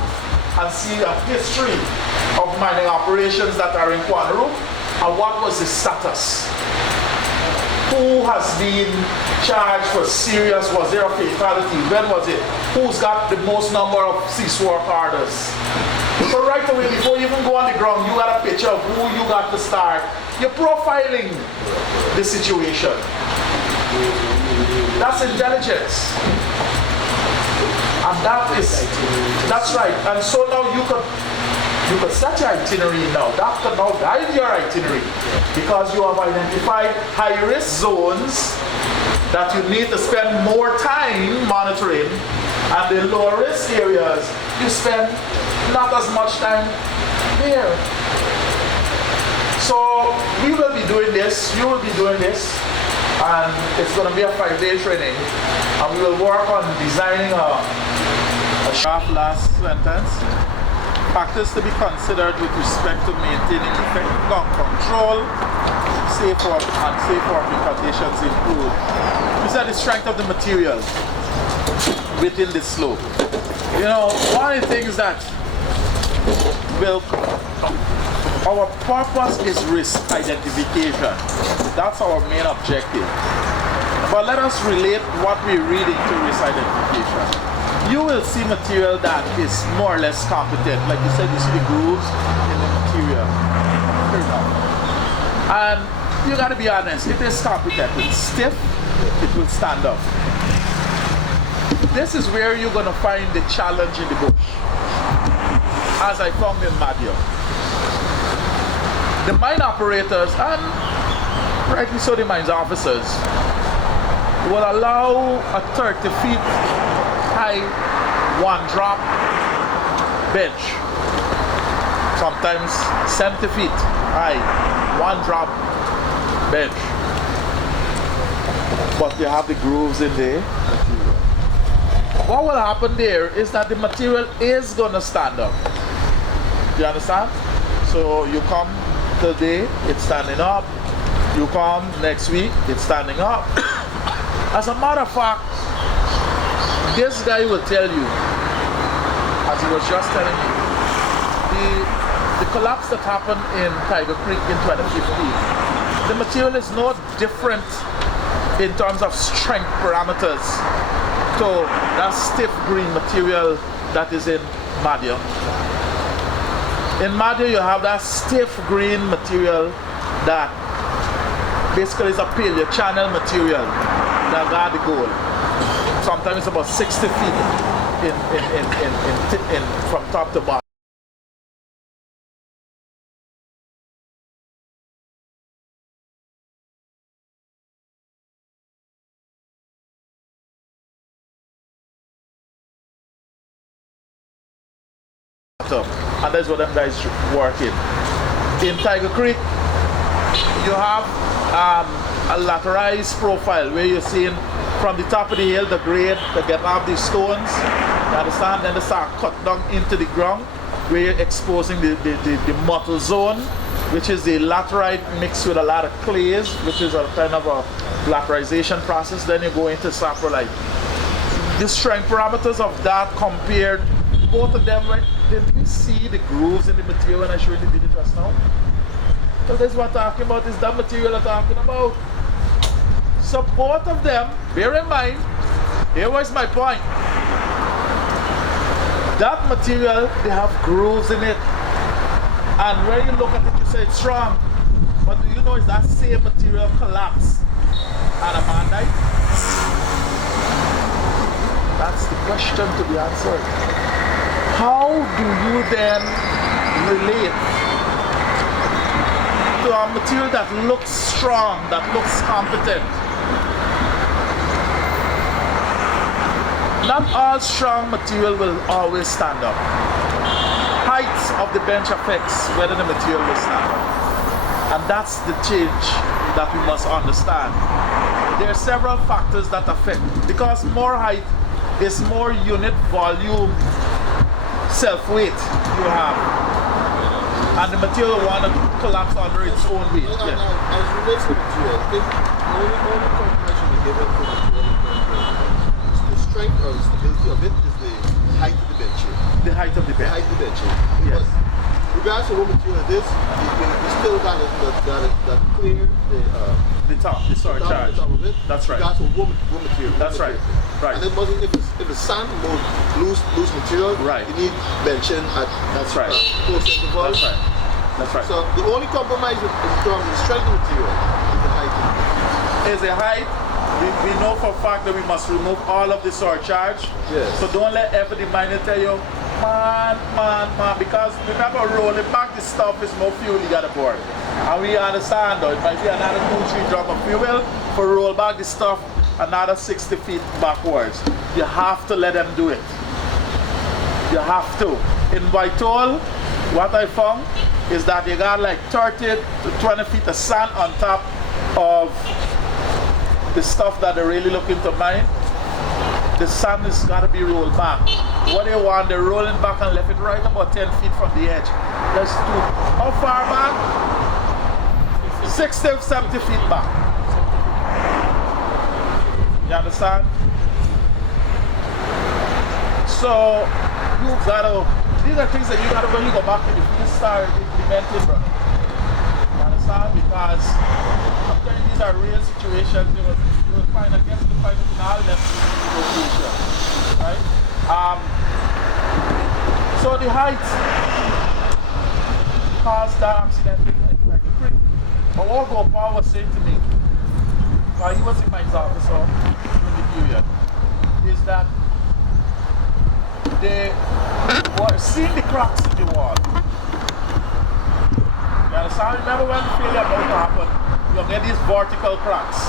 and see a history of mining operations that are in Quanaruk and what was the status. Who has been charged for serious, was there a fatality, when was it, who's got the most number of cease work orders. So right away, before you even go on the ground, you got a picture of who you got to start. You're profiling the situation. That's intelligence. And that's right. And so now you could set your itinerary now. That could now guide your itinerary, because you have identified high-risk zones that you need to spend more time monitoring, and the low-risk areas you spend not as much time there. So we will be doing this, you will be doing this, and it's going to be a 5-day training, and we will work on designing a sharp last sentence. Factors to be considered with respect to maintaining effective gun control, safe working conditions include. We said the strength of the material within the slope. You know, one of the things that our purpose is risk identification. That's our main objective. But let us relate what we're reading to risk identification. You will see material that is more or less competent. Like you said, you see the grooves in the material. And you gotta be honest, it is competent. It's stiff, it will stand up. This is where you're gonna find the challenge in the bush, as I found in Madhya. The mine operators, and rightly so the mines officers, will allow a 30 feet high, 1-drop bench. Sometimes 70 feet high, 1-drop bench. But you have the grooves in there. What will happen there is that the material is gonna stand up. You understand? So you come today, it's standing up. You come next week, it's standing up. As a matter of fact, this guy will tell you, as he was just telling you, the collapse that happened in Tiger Creek in 2015, the material is no different in terms of strength parameters to that stiff green material that is in Madhya. In Madhya, you have that stiff green material that basically is a paleo channel material that got the gold. Sometimes about 60 feet from top to bottom. And that's what them guys work in. In Tiger Creek, you have a lateralized profile where you're seeing from the top of the hill the grade to get off these stones. You understand? Then they start cut down into the ground where you're exposing the mottle zone, which is the laterite mixed with a lot of clays, which is a kind of a lateralization process. Then you go into saprolite. The strength parameters of that compared, both of them, didn't you see the grooves in the material when I showed you the video just now? Because that's what I'm talking about, is that material I'm talking about. So both of them, bear in mind, here was my point. That material, they have grooves in it. And when you look at it, you say it's strong. But do you know is that same material collapse adamantite? That's the question to be answered. How do you then relate to a material that looks strong, that looks competent? Not all strong material will always stand up. Heights of the bench affects whether the material will stand up. And that's the change that we must understand. There are several factors that affect, because more height is more unit volume self-weight you have. And the material will want to collapse under its own weight. As relates to the material, I think the only compression we give it to the the strength or the stability of it is the height of the bench here. The height of the The bench. height of the bench here. Yes. Because regardless of what material it is, you still got to clear The top, the storage charge. the top of it. That's right. Regardless of what material. That's right. Right. And it wasn't, if it's sand, more loose material, Right. you need benching at That's right. close intervals. That's right. That's right. So the only compromise in terms of the strength of material is the height. Is the height. We know for a fact that we must remove all of the surcharge. Yes. So don't let ever the miner tell you, man, because remember rolling back the stuff is more fuel you gotta burn. And we understand though, it might be another 2-3 drop of fuel for roll back the stuff another 60 feet backwards. You have to let them do it. You have to. In Whitehall, what I found is that they got like 30 to 20 feet of sand on top of the stuff that they're really looking to mine. The sand has got to be rolled back. What they want, they're rolling back and left it right about 10 feet from the edge. Let's do, how far back? 60 70 feet back. You understand? So, you gotta, these are things that you gotta really go back to the field, start implementing, bro. You understand? Because I'm telling you, these are real situations. You will find, I guess you will find it in all them locations. Right? So the height caused that accident in Tiger Creek. But what Gopal was saying to me, while he was in my officer in the period, is that they were seeing the cracks in the wall. You understand? Remember when failure about to happen, you'll get these vertical cracks.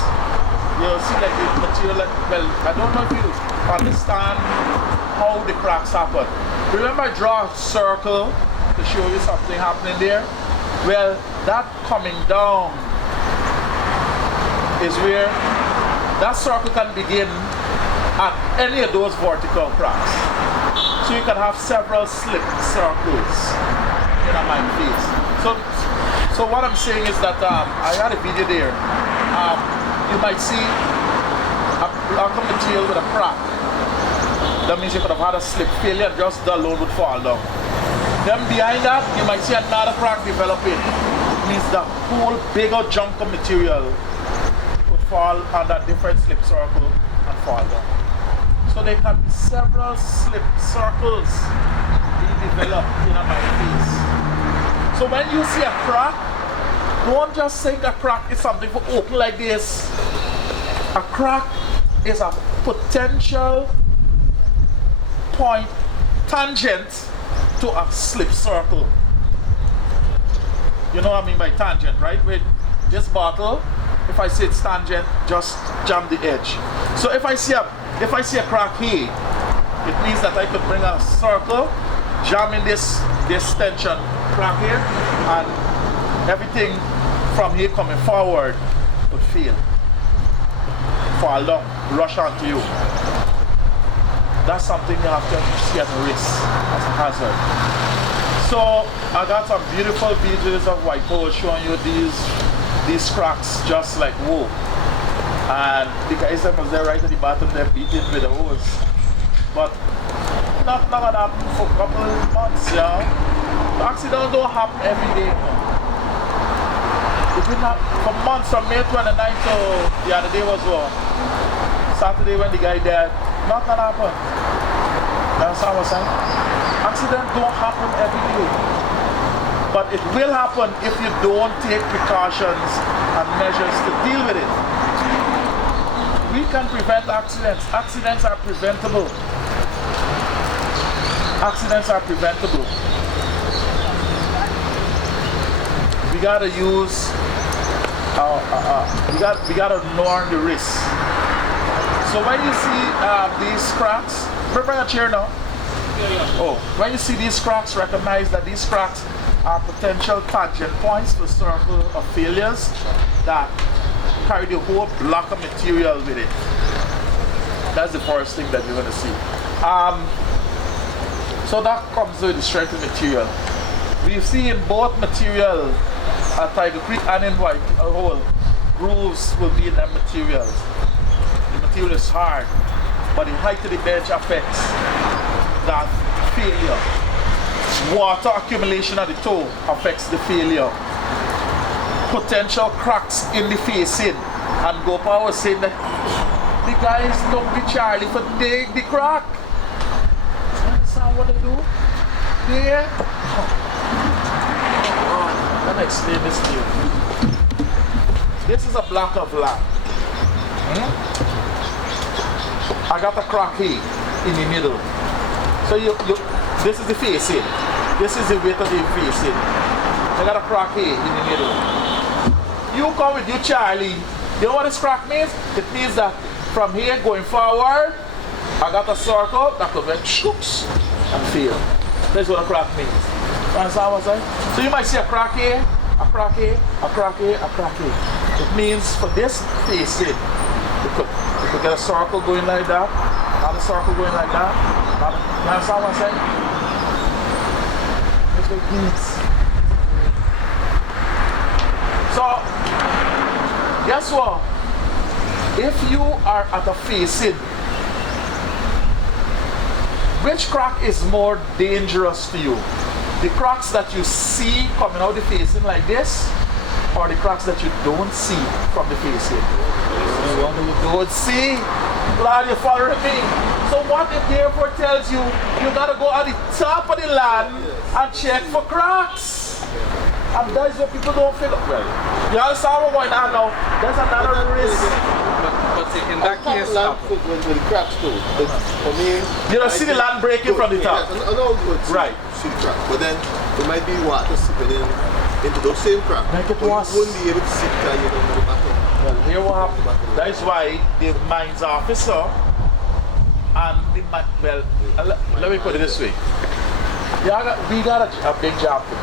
You'll see like the material, well, I don't know if you understand how the cracks happen. Remember I draw a circle to show you something happening there? Well, that coming down is where that circle can begin at any of those vertical cracks. So you can have several slip circles in a mine face. So what I'm saying is that I had a video there. You might see a block of material with a crack. That means you could have had a slip failure, just the load would fall down. Then behind that, you might see another crack developing. It means the whole bigger chunk of material would fall on that different slip circle and fall down. So there can be several slip circles being developed in a mine face. So when you see a crack, don't just think a crack is something for open like this. A crack is a potential point tangent to a slip circle. You know what I mean by tangent, right? With this bottle, if I say it's tangent, just jam the edge. So if I see a crack here, it means that I could bring a circle, jam in this this tension crack here, and everything from here coming forward would fail, fall down, rush onto you. That's something you have to see as a risk, as a hazard. So I got some beautiful videos of white power showing you these cracks just like wool. And the guys that was there right at the bottom, they're beating with the hose. But not gonna happen for a couple of months, yeah. Accidents don't happen every day. It did not for months, from May 29th to the other day was Saturday when the guy died. Not gonna happen. That's what I was saying. Accidents don't happen every day. But it will happen if you don't take precautions and measures to deal with it. We can prevent accidents. Accidents are preventable. Accidents are preventable. We gotta use, we gotta ignore the risk. So when you see these cracks, bring a chair now. Oh, when you see these cracks, recognize that these cracks are potential tangent points for circle of failures that carry the whole block of material with it. That's the first thing that you're going to see. So that comes with the strength of material. We see in both material, Tiger Creek and in white hole, grooves will be in that material. The material is hard, but the height of the bench affects that failure. Water accumulation at the toe affects the failure. Potential cracks in the facing, and Gopal was saying that the guys don't be Charlie for dig the crack. That's what they do. There. Let me explain this to you. This is a block of land. I got a crack here in the middle. So this is the facing. This is the weight of the facing. I got a crack here in the middle. You come with you, Charlie. You know what this crack means? It means that from here going forward, I got a circle that could make shooks and fail. That's what a crack means. You understand what I'm saying? So you might see a crack here, a crack here, a crack here, a crack here. It means for this facing, you could get a circle going like that, another circle going like that. You understand what I'm saying? That's what it means. So, guess what? If you are at a facing, which crack is more dangerous to you? The cracks that you see coming out the facing like this, or the cracks that you don't see from the facing? The one you don't see. Glad you're following me. So what it therefore tells you, you gotta go at the top of the land and check for cracks. And that's what people don't feel well. You understand what's going on now? There's another risk. But in that case, when the cracks too, for me, you don't see the land breaking from the top. Yes, I know right. See the cracks, but then there might be water seeping into those same cracks. Make it worse. You wouldn't be able to see the back end. Well, here what happened. That is why the mines officer and the let me put it this way. We got a big job to do.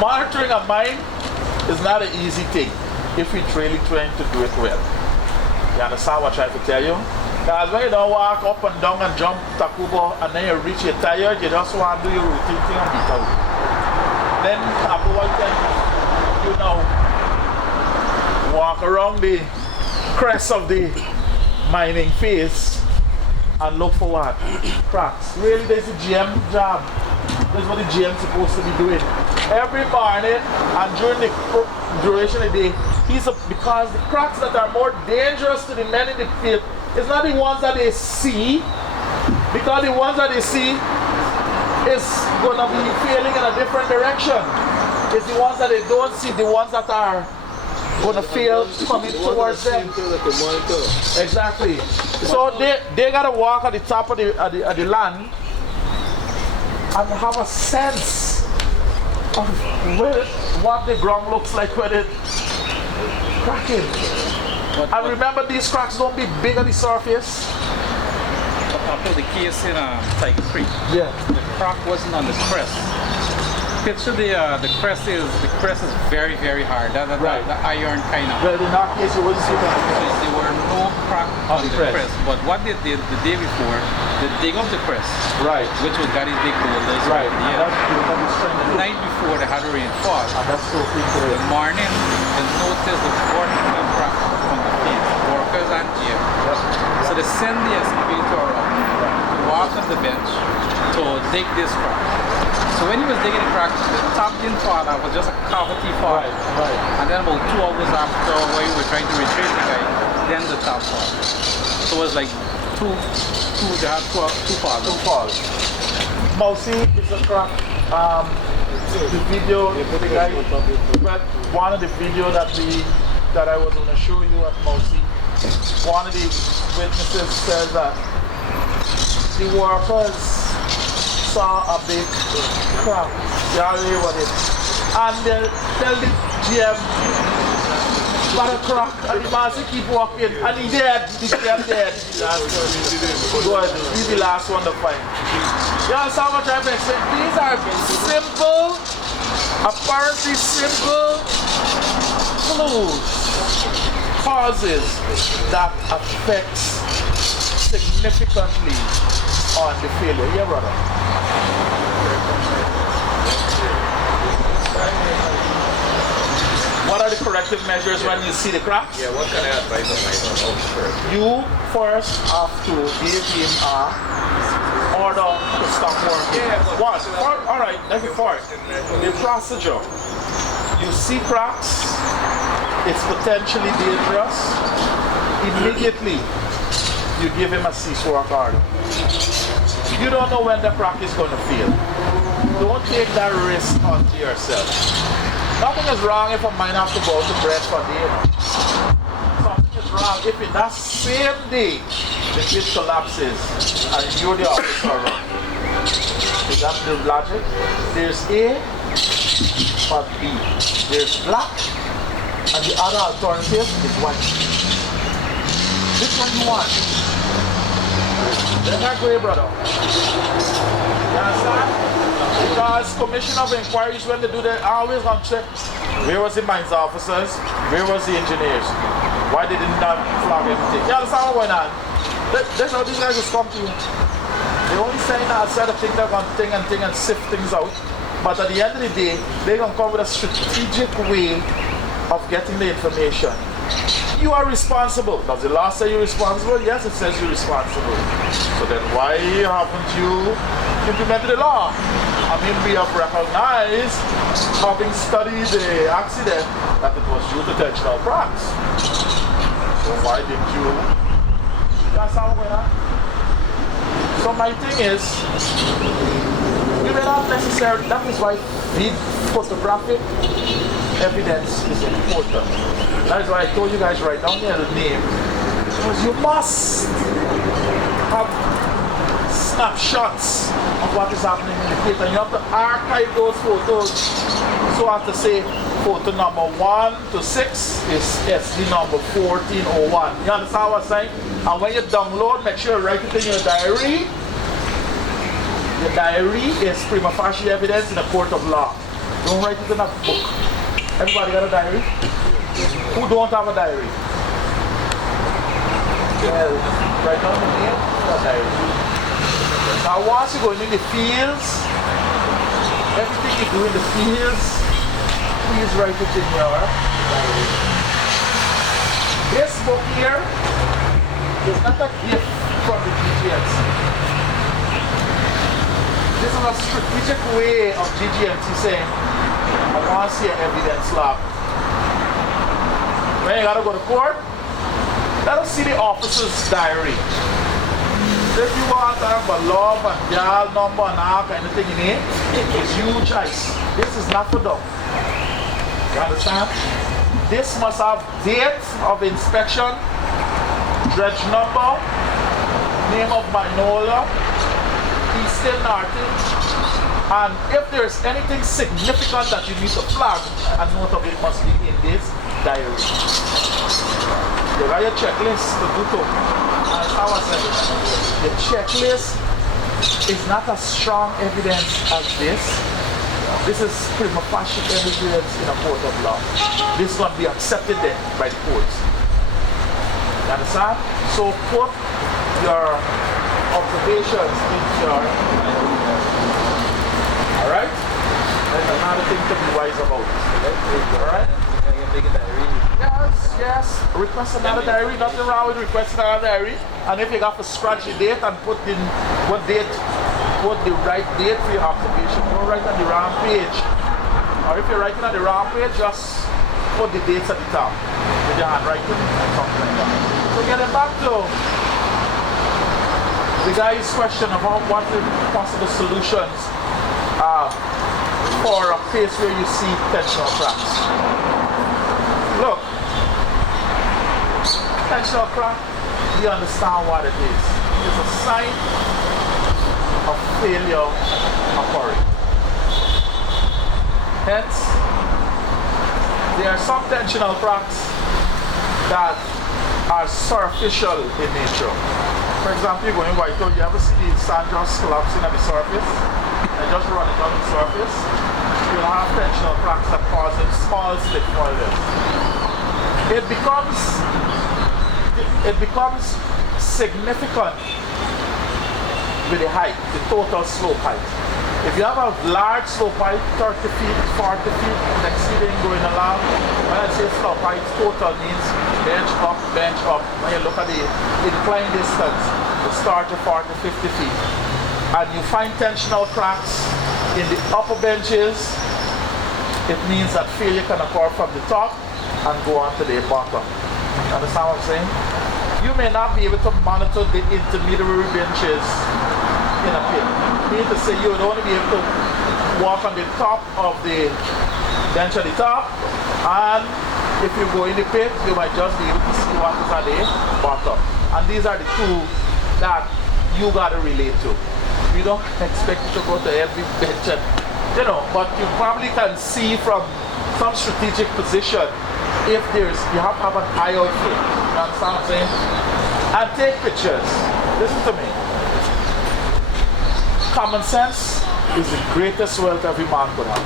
Monitoring a mine is not an easy thing if we're really trying to do it well. You understand what I'm trying to tell you? Because when you don't walk up and down and jump Takuba and then you reach, you're tired, you just want to do your routine thing and beat out. Then after one time, you know, walk around the crest of the mining face and look for what? Cracks. Really, there's a GM job. That's what the GM's supposed to be doing. Every morning and during the duration of the day, because the cracks that are more dangerous to the men in the pit is not the ones that they see, because the ones that they see is going to be failing in a different direction. It's the ones that they don't see, the ones that are going to fail coming towards them. Exactly. So they got to walk at the top of the land and have a sense of what the ground looks like when it's cracking. And remember, these cracks don't be big on the surface. after the case in Tiger Creek. Yeah. The crack wasn't on the crest. Picture the crest is very, very hard. The iron kind of. Well, in our case, you wouldn't see that. There were no crack on the crest. But what they did the day before, they dig up the crest, Right. which was got his big boulders. Right. The And that's The night before they had a rainfall. And that's so The quick. morning, they noticed the vertical crack on the field, workers and gear. So they send the excavator up to walk on the bench to dig this crack. So when he was digging the crack, the top didn't fall out, it was just a cavity fall. Right. And then about 2 hours after, when we were trying to retrieve the guy, then the top fall. So it was like two falls. Two falls. Mousy is a crack. The video, the guy, one of the video that I was going to show you at Mousy, one of the witnesses says that the workers saw a big crack. They already what it, and they tell the GM got a crack, and the man keep walking, and he dead. The GM dead. Good. He's the last one to find. You understand what I'm saying? These are simple, apparently simple clues, causes that affects significantly on the failure. Yeah, brother. What are the corrective measures when you see the cracks? Yeah, what can I advise on my You first have to give him a order to stop working. What? All right, let me first. The procedure. You see cracks, it's potentially dangerous. Immediately, you give him a cease work order. You don't know when the crack is going to fail. Don't take that risk onto yourself. Nothing is wrong if a mine has to go to bread for day. Something is wrong if in that same day the pit collapses and you're the officer around. Is that the logic? There's A or B. There's black and the other alternative is white. Which one you want? They're not gray, brother. You understand? Because Commission of Inquiries, when they do that, always gonna check where was the mines officers, where was the engineers, why they didn't have flag everything. You understand what's going on? That's how these guys just come to you. They only saying a set of things they're gonna think and sift things out. But at the end of the day, they're gonna come with a strategic way of getting the information. You are responsible. Does the law say you're responsible? Yes, it says you're responsible. So then why haven't you implemented the law? I mean, we have recognized, having studied the accident, that it was due to tensional cracks. So why didn't you? That's how we're going on. So my thing is, you may not necessarily, that is why the photographic evidence is important. That is why I told you guys right down there the name. Because you must have snapshots of what is happening in the pit, and you have to archive those photos. So I have to say photo number 1 to 6 is SD number 1401. You understand what I'm saying? And when you download, make sure you write it in your diary. Your diary is prima facie evidence in a court of law. Don't write it in a book. Everybody got a diary? Who don't have a diary? Well, write down the name of a diary. Now once you go in the fields, everything you do in the fields, please write it in your diary. This book here is not a gift from the GGMC. This is a strategic way of GGMC saying, I want to see an evidence log. When you gotta go to court, let us see the officer's diary. If you want to have a love and dial number and all kind of thing in it, it's you choice. This is not for them. You understand? This must have date of inspection, dredge number, name of Minola, Eastern Norton, and if there's anything significant that you need to flag, a note of it must be in this diary. You got your checklist to do too. And as I was saying, the checklist is not as strong evidence as this. This is prima facie evidence in a court of law. This is going to be accepted then by the courts. You understand? So put your observations into your... Alright? That's another thing to be wise about. Alright? Yes. Request another diary. Nothing wrong with requesting another diary. And if you got to scratch the date and put in what date, put the right date for your observation. Don't write on the wrong page. Or if you're writing on the wrong page, just put the dates at the top with your handwriting and something like that. So getting back to the guy's question about what the possible solutions are for a place where you see tensional cracks. Look, tensional crack, we understand what it is. It's a sign of failure occurring. Hence, there are some tensional cracks that are superficial in nature. For example, you go in White House, you ever see the sand just collapsing at the surface and just running down the surface? You'll have tensional cracks that cause small slip failures. It becomes significant with the height, the total slope height. If you have a large slope height, 30 feet, 40 feet, exceeding going along, when I say slope height, total means bench up. When you look at the incline distance, the start to 40, 50 feet. And you find tensional cracks in the upper benches, it means that failure can occur from the top and go on to the bottom. Understand what I'm saying? You may not be able to monitor the intermediary benches in a pit. You need to say you would only be able to walk on the top of the bench at the top, and if you go in the pit, you might just be able to see what is at the bottom. And these are the two that you gotta relate to. We don't expect you to go to every bench and, but you probably can see from some strategic position if you have to have an eye out for it. You understand what I'm saying? And take pictures. Listen to me. Common sense is the greatest wealth every man could have.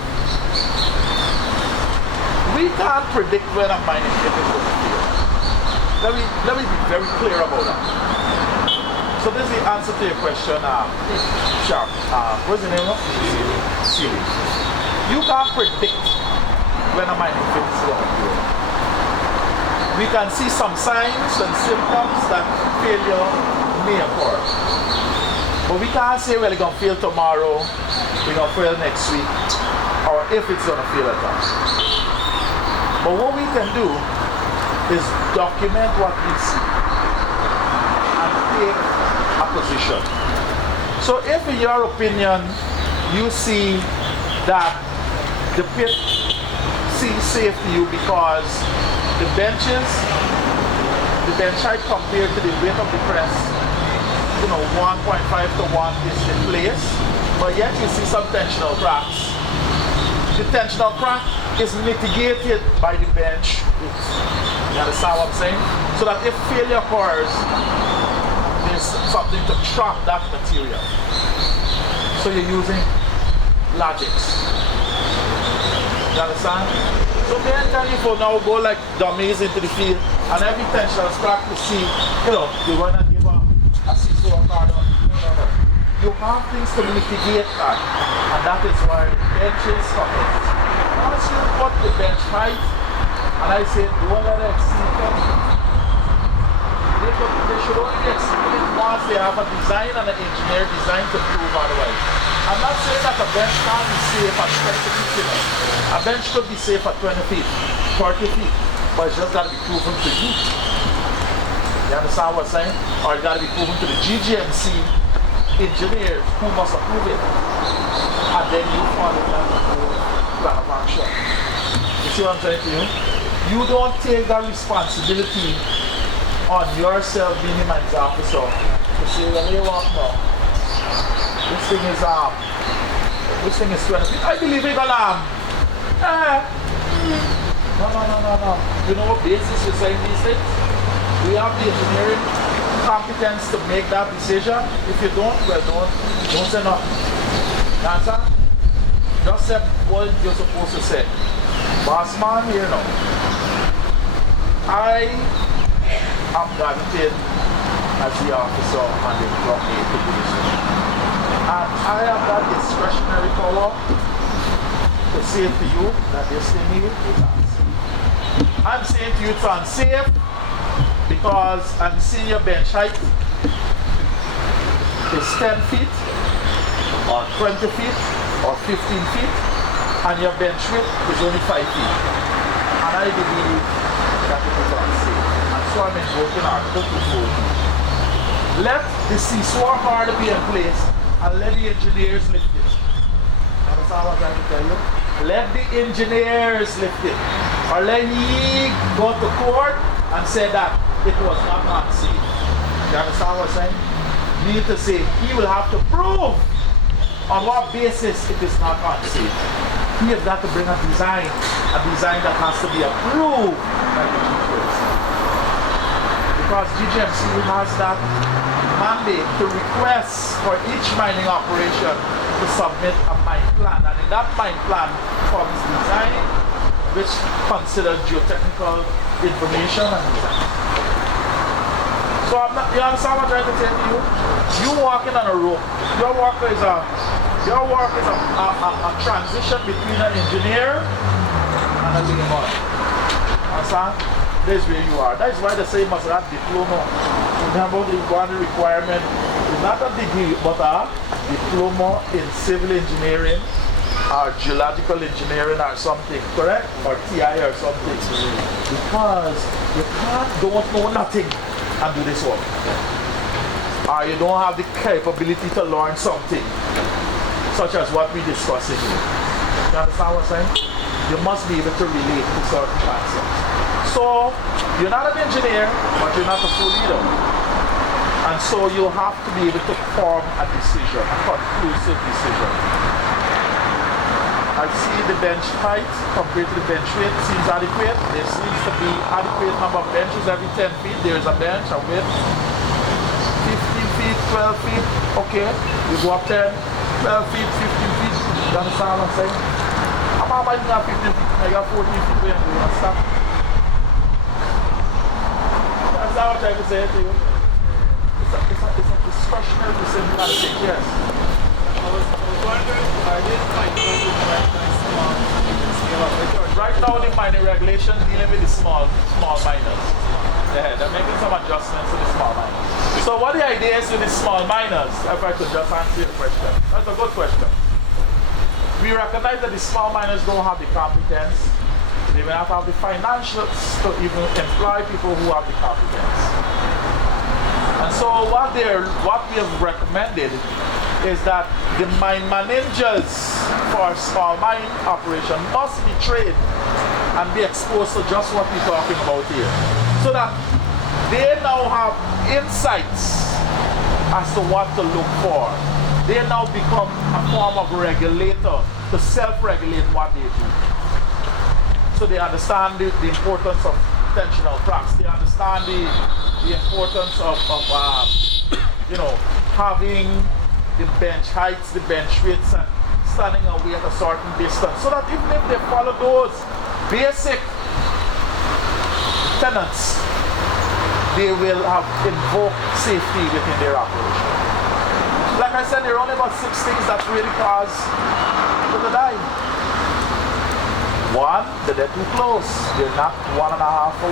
We can't predict when a mining pit is going to fail. Let me be very clear about that. So this is the answer to your question, Sharp. What's the name of it? Series. You can't predict when a mining pit is going to fail. We can see some signs and symptoms that failure may occur. But we can't say, well, it's going to fail tomorrow, we're going to fail next week, or if it's going to fail at all. But what we can do is document what we see and take a position. So if in your opinion, you see that the pit seems safe to you because the bench height compared to the weight of the press, 1.5 to 1 is in place, but yet you see some tensional cracks. The tensional crack is mitigated by the bench. You understand what I'm saying? So that if failure occurs, there's something to trap that material. So you're using logics. You understand? So then people now go like dummies into the field, and every tensional crack you see, they want to give a CISO or card on. No. You have things to mitigate that, and that is why the bench is covered. Once you put the bench height, and I say don't let it exceed 10. They should only exceed once they have a design and an engineer design to prove otherwise. I'm not saying that a bench can't be safe at 20 feet. A bench could be safe at 20 feet, 40 feet, but it's just got to be proven to you. You understand what I'm saying? Or it got to be proven to the GGMC engineers who must approve it. And then you follow that plan of action. You see what I'm saying to you? You don't take that responsibility on yourself being a man's officer to say, well, you want now. This thing is 20 feet. I believe it's gonna No. You know what basis you're saying these things? we have the engineering competence to make that decision. If you don't, well, don't say nothing. You understand? Just say what you're supposed to say. Boss man, here now. I am guaranteed as the officer and the block A position. And I have that discretionary power to say to you that this thing here is unsafe. I'm saying to you it's unsafe because I'm seeing your bench height is 10 feet or 20 feet or 15 feet and your bench width is only 5 feet. And I believe that it is unsafe. And so I'm invoking Article 240. Let the seesaw harder be in place and let the engineers lift it. Understand what I'm trying to tell you? Let the engineers lift it. Or let he go to court and say that it was not unsafe. You understand what I'm saying? Meaning to say he will have to prove on what basis it is not unsafe. He has got to bring a design that has to be approved by the GGMC. Because GGMC has that mandate to request for each mining operation to submit a mine plan, and in that mine plan comes design which considers geotechnical information and design. So you understand what I'm trying to tell you? You walking on a rope. Your work is a transition between an engineer and a layman. Understand? That's where you are. That is why they say you must have diploma. Remember, the one requirement is not a degree, but a diploma in civil engineering or geological engineering or something, correct? Or TI or something. Because you don't know nothing and do this work. Or you don't have the capability to learn something, such as what we discussed here. You understand what I'm saying? You must be able to relate to certain concepts. So, you're not an engineer, but you're not a full leader. And so you have to be able to form a decision, a conclusive decision. I see the bench height compared to the bench width seems adequate. There seems to be adequate number of benches. Every 10 feet there is a bench, a width. 15 feet, 12 feet, okay. You go up 10, 12 feet, 15 feet. You understand what I'm saying? How much you have 15 feet? I got 14 feet where you understand? That's how I'm trying to say it to you. It's a discretionary decision you gotta take, yes. I was wondering, are these like small scale up? Right now the mining regulation dealing with the small miners. Yeah, they're making some adjustments to the small miners. So what the idea is with the small miners, if I could just answer your question. That's a good question. We recognize that the small miners don't have the competence. They may not have the financials to even employ people who have the competence. And so what we have recommended is that the mine managers for small mine operation must be trained and be exposed to just what we're talking about here. So that they now have insights as to what to look for. They now become a form of regulator to self-regulate what they do. So they understand the importance of tensional cracks. They understand the importance of having the bench heights, the bench widths, and standing away at a certain distance. So that even if they follow those basic tenets, they will have invoked safety within their operation. Like I said, there are only about 6 things that really cause people to die. One, that they're too close. They're not 1.5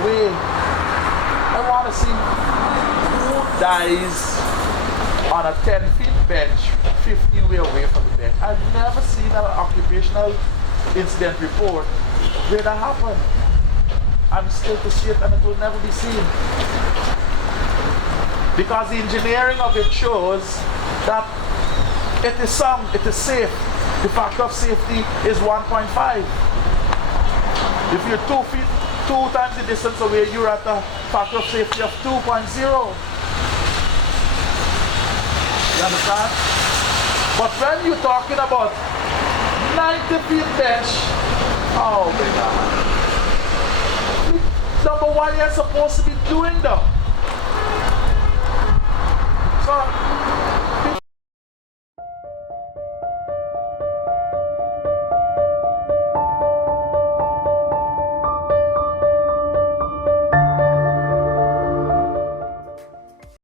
away. I want to see who dies on a 10-feet bench, 15 feet away from the bench. I've never seen an occupational incident report where that happened. I'm still to see it and it will never be seen. Because the engineering of it shows that it is safe. The factor of safety is 1.5. If you're 2 feet, 2 times the distance away, you're at a factor of safety of 2.0. You understand? But when you're talking about 90 feet bench, oh my God. Number one, you're supposed to be doing the Come on.